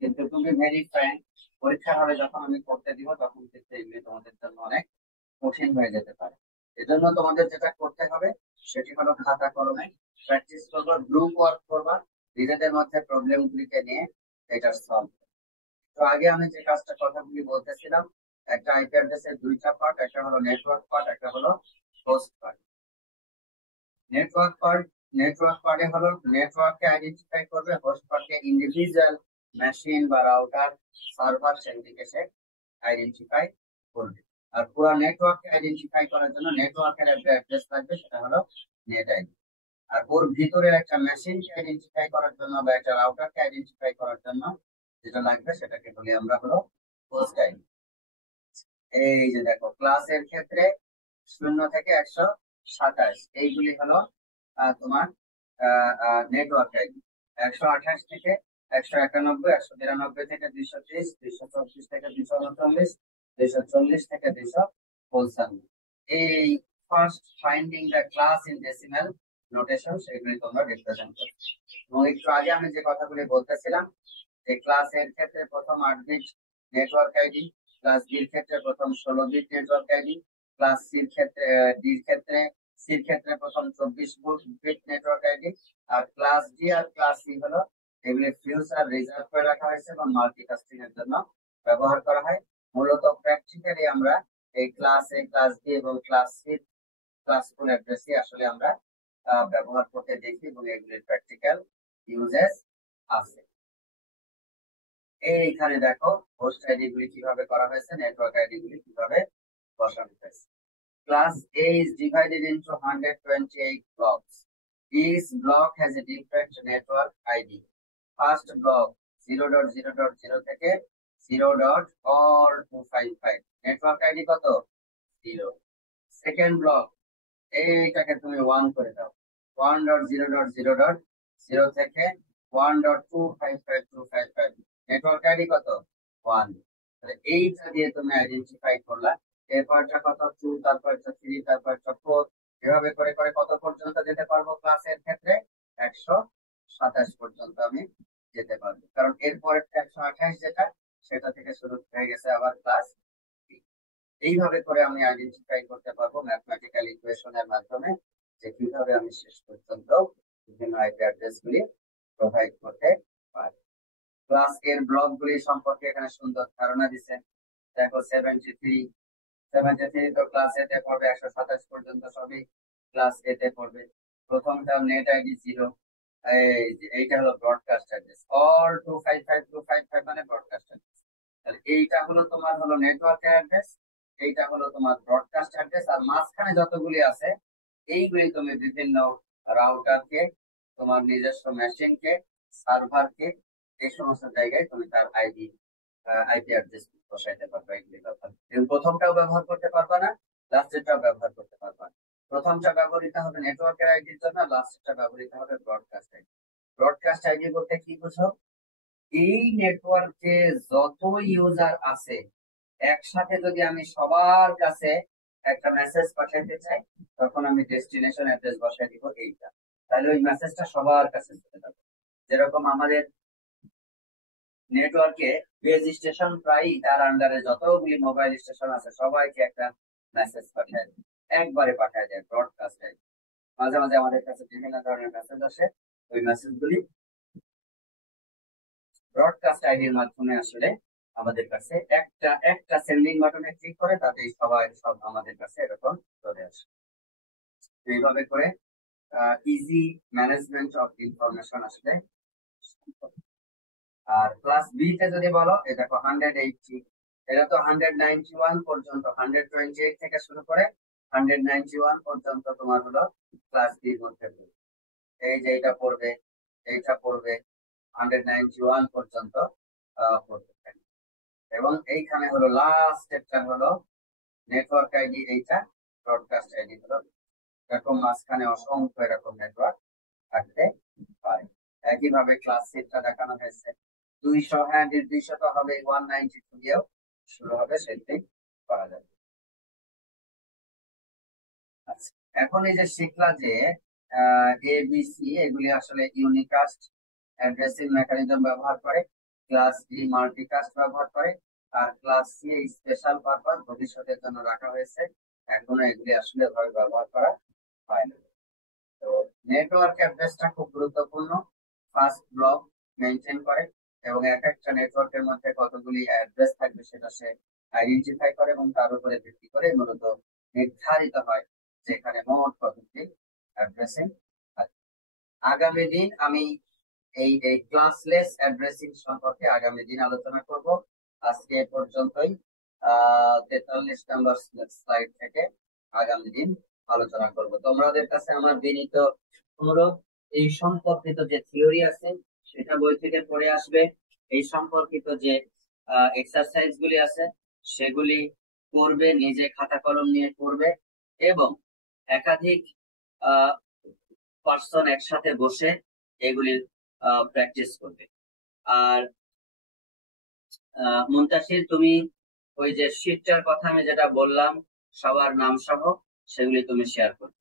কিন্তু তুমি ভেরি ফ্র্যাঙ্ক, পরীক্ষার হলে যখন আমি করতে দিব তখন কিন্তু এগুলি তোমাদের জন্য অনেক কঠিন হয়ে যেতে পারে। এজন্য তোমাদের যেটা করতে হবে সেটি হলো খাতা কলমে প্র্যাকটিস করবা, গ্রুপ ওয়ার্ক করবা, নিজেদের মধ্যে প্রবলেম গুলিকে নিয়ে এটা সলভ। তো আগে আমি যে কাজটা কথাগুলি বলতেছিলাম, একটা আইপি অ্যাড্রেসের 2টা পার্ট, একটা হলো নেটওয়ার্ক পার্ট, একটা হলো হোস্ট পার্ট। নেটওয়ার্ক পার্টে হলো নেটওয়ার্ককে আইডেন্টিফাই করবে, হোস্ট পার্টে ইন্ডিভিজুয়াল মেশিন বা রাউটার সার্ভার সেগুলিকে সে আইডেন্টিফাই করবে। আর পুরো নেটওয়ার্ককে আইডেন্টিফাই করার জন্য নেটওয়ার্কের একটা অ্যাড্রেস লাগবে, সেটা হলো নেট আইডি। আর ওর ভিতরের একটা মেশিনকে আইডেন্টিফাই করার জন্য বা একটা রাউটারকে আইডেন্টিফাই করার জন্য যেটা লাগবে সেটাকে বলি আমরা হলো হোস্ট আইডি। এই যে দেখো ক্লাসের ক্ষেত্রে 0 থেকে 127 এইগুলি হলো তোমার নেটওয়ার্ক আইডি, 128 থেকে 191, 192 থেকে 230, 234 থেকে 239, 240 থেকে 255। এই first finding the class in decimal notation সেগুলি তোমরা রিপ্রেজেন্ট করো। এবং একটু আগে আমি যে কথাগুলি বলতেছিলাম যে ক্লাস এর ক্ষেত্রে প্রথম 8 bit network ID, class B এর ক্ষেত্রে প্রথম 16 বিট নেটওয়ার্ক আইডি, ক্লাস সির ক্ষেত্রে সির ক্ষেত্রে প্রথম 24 বিট নেটওয়ার্ক আইডি, আর ক্লাস ডি আর ক্লাস সি হলো এগুলি ফিউচার রিজার্ভ করে রাখা হয়েছে এবং মাল্টিকাস্টিং এর জন্য ব্যবহার করা হয়। মূলত প্র্যাকটিক্যালি আমরা এই ক্লাস এ, ক্লাস বি এবং ক্লাস সি ক্লাসফুল অ্যাড্রেসই আসলে আমরা ব্যবহার করতে দেখি এবং এগুলির প্র্যাকটিক্যাল ইউজেস আছে। এইখানে দেখো হোস্ট আইডি গুলি কিভাবে করা হয়েছে, নেটওয়ার্ক আইডি গুলি কিভাবে বসানো হয়েছে। Class A is divided into 128 blocks. Each block has a different network ID. First block 0.0.0 থেকে 0.all255 network ID কত 0। সেকেন্ড ব্লক এইটাকে তুমি 1 করে দাও, 1.0.0.0 থেকে 1.255255 নেটওয়ার্ক আইডি কত 1। তাহলে এইটা দিয়ে তুমি আইডেন্টিফাই করলা। এরপরটা কত 2, তারপরটা 3, তারপরটা 4, এভাবে করে করে কত পর্যন্ত যেতে পারবো ক্লাসের ক্ষেত্রে 127 পর্যন্ত আমি যেতে পারবো, কারণ এরপর 128 যেটা সেটা থেকে শুরু হয়ে গেছে আবার ক্লাস। এইভাবে করে আমি আইডেন্টিফাই করতে পারবো ম্যাথমেটিক্যাল ইকুয়েশনের মাধ্যমে যে কিভাবে আমি শেষ পর্যন্ত বিভিন্ন আইপি অ্যাড্রেস গুলি প্রোভাইড করতে পারি। ক্লাস এর ব্লক গুলি সম্পর্কে এখানে সুন্দর ধারণা দিচ্ছে। দেখো 73 তো ক্লাস এ তে পড়বে, 127 পর্যন্ত সবই ক্লাস এ তে পড়বে। প্রথমটা নেট আইডি 0, এইটা হলো ব্রডকাস্ট অ্যাড্রেস, অল 255255 মানে ব্রডকাস্ট অ্যাড্রেস। তাহলে এইটা হলো তোমার হলো নেটওয়ার্ক অ্যাড্রেস, এইটা হলো তোমার ব্রডকাস্ট অ্যাড্রেস, আর মাঝখানে যতগুলি আছে এইগুলি তুমি বিভিন্ন রাউটারকে, তোমার নিজস্ব মেশিনকে, সার্ভারকে, এই সমস্ত জায়গায় তুমি তার আইপি অ্যাড্রেস বসাইতে পারবে। এগুলি ব্যবহার প্রথমটাও ব্যবহার করতে পারবা না, লাস্টেরটাও ব্যবহার করতে পারবা না। প্রথমটা ব্যবহৃত হবে নেটওয়ার্কের আইডির জন্য, লাস্টটা ব্যবহৃত হবে ব্রডকাস্ট আইডি। ব্রডকাস্ট আইডি বলতে কি বুঝো, এই নেটওয়ার্কে যত ইউজার আছে একসাথে যদি আমি সবার কাছে একটা মেসেজ পাঠাইতে চাই, তখন আমি ডেস্টিনেশন অ্যাড্রেস বসাই দিব এইটা, তাহলে ওই মেসেজটা সবার কাছে চলে যাবে। যেরকম আমাদের নেটওয়ার্কে বেজ স্টেশন প্রায় তার আন্ডারে যতগুলি মোবাইল স্টেশন আছে সবাইকে একটা মেসেজ পাঠায়, একবারে পাঠায় যায় ব্রডকাস্ট আইডি। মাঝে মাঝে আমাদের কাছে বিভিন্ন ধরনের মেসেজ আসে, ওই মেসেজগুলি ব্রডকাস্ট আইডির মাধ্যমে আসলে আমাদের কাছে একটা সেন্ডিং বাটনে ক্লিক করে তাতেই সব আমাদের কাছে এরকম চলে আসে। এইভাবে করে ইজি ম্যানেজমেন্ট অফ ইনফরমেশন আসলে। আর ক্লাস বি তে যদি বলো, এই দেখো 180, এটা তো 191 পর্যন্ত, 128 থেকে শুরু করে 191 পর্যন্ত তোমার হলো ক্লাস বি মধ্যে পড়বে। এই যে এটা পড়বে, এইটা পড়বে, 191 পর্যন্ত পড়তে থাকবে। এবং এইখানে হলো লাস্ট একটা হলো নেটওয়ার্ক আইডি, এইটা ব্রডকাস্ট আইডি হলো। এরকম মাঝখানে অসংখ্য এরকম নেটওয়ার্ক থাকতে পারে। একইভাবে ক্লাস সিটটা দেখানো হয়েছে 200, হ্যাঁ 200 তো হবে, 192 দিয়েও শুরু হবে, সেটাই করা যাবে। আচ্ছা, এখন এই যে শিখলা যে এবিসি এগুলি আসলে ইউনিকাস্ট অ্যাড্রেসিং মেকানিজম ব্যবহার করে, ক্লাস ডি মাল্টিকাস্ট ব্যবহার করে, আর ক্লাস সি স্পেশাল পারপাস ভবিষ্যতের জন্য রাখা হয়েছে, এখনো এগুলি আসলে ভাবে ব্যবহার করা হয় না। তো নেটওয়ার্ক অ্যাড্রেসটা খুব গুরুত্বপূর্ণ, ফার্স্ট ব্লক মেনটেন করে এবং এক একটা নেটওয়ার্কের মধ্যে কতগুলি অ্যাড্রেস থাকবে সেটা সে আইডেন্টিফাই করে এবং তার উপরে ভিত্তি করে মূলত নির্ধারিত হয় যেখানে মোট কতগুলি অ্যাড্রেসিং থাকে। আগামী দিন আমি এই ক্লাসলেস অ্যাড্রেসিং সম্পর্কে আগামী দিন আলোচনা করব। আজকে এ পর্যন্তই। 43 নম্বর স্লাইড থেকে আগামী দিন আলোচনা করব। তোমাদের কাছে আমার বিনীত অনুরোধ, এই সম্পর্কিত যে থিওরি আছে সেটা বই থেকে পড়ে আসবে, এই সম্পর্কিত যে এক্সারসাইজ গুলি আছে সেগুলি করবে, নিজে খাতা কলম নিয়ে করবে এবং একাধিক পার্সন একসাথে বসে এগুলি প্র্যাকটিস করবে। আর মুনতাসির, তুমি ওই যে শিটটার কথা আমি যেটা বললাম সবার নাম সহ, সেগুলি তুমি শেয়ার করো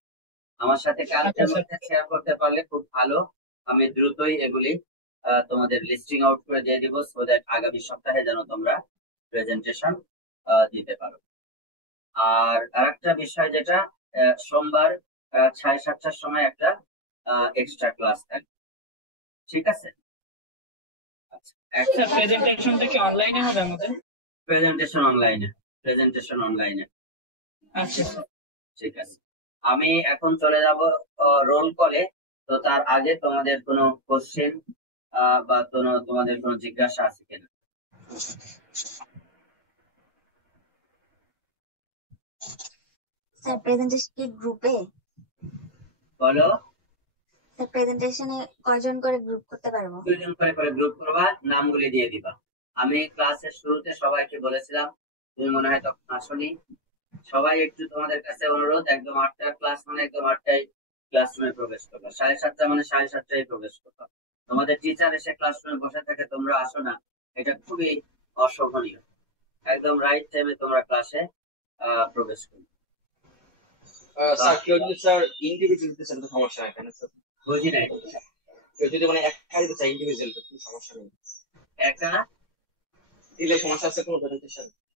আমার সাথে। কালকের মধ্যে শেয়ার করতে পারলে খুব ভালো। আমি দ্রুতই এগুলি তোমাদের লিস্টিং আউট করে দিয়ে দিব, সো দ্যাট আগামী সপ্তাহে যেন তোমরা প্রেজেন্টেশন দিতে পারো। আর আরেকটা বিষয় যেটা, সোমবার 7:30টার সময় একটা এক্সট্রা ক্লাস থাকবে, ঠিক আছে? আচ্ছা, স্যার প্রেজেন্টেশনটা কি অনলাইনে হবে আমাদের? প্রেজেন্টেশন অনলাইনে। আচ্ছা স্যার। ঠিক আছে, আমি এখন চলে যাব রোল কলে। তো তার আগে তোমাদের কোনো কোশ্চেন বা তোমাদের কোনো জিজ্ঞাসা আছে কিনা? স্যার প্রেজেন্টেশন কি গ্রুপে? বলো। স্যার প্রেজেন্টেশনে কয়জন করে গ্রুপ করতে পারবো? 2জন করে গ্রুপ করবা, নামগুলি দিয়ে দিবা। আমি ক্লাসের শুরুতে সবাইকে বলেছিলাম, তুমি মনে হয় তখন আসনি। সবাই একটু তোমাদের কাছে অনুরোধ, একদম 8টার ক্লাস মানে একদম 8টায় ক্লাসরুমে প্রবেশ করবা, 7:30 মানে 7:30টায় প্রবেশ করবা। তোমাদের টিচার এসে ক্লাসরুমে বসে থাকে, তোমরা আসো না, এটা খুবই অশোভনীয়। একদম রাইট টাইমে তোমরা ক্লাসে প্রবেশ করবে। স্যার কেউ যদি স্যার ইন্ডিভিজুয়াল দিতে চান তো সমস্যা নাই, কেন স্যার? বুঝি নাই। কেউ যদি মানে একা দিতে চায় ইন্ডিভিজুয়াল তো কোনো সমস্যা নেই, একা দিলে সমস্যা আছে কোনো প্রেজেন্টেশন?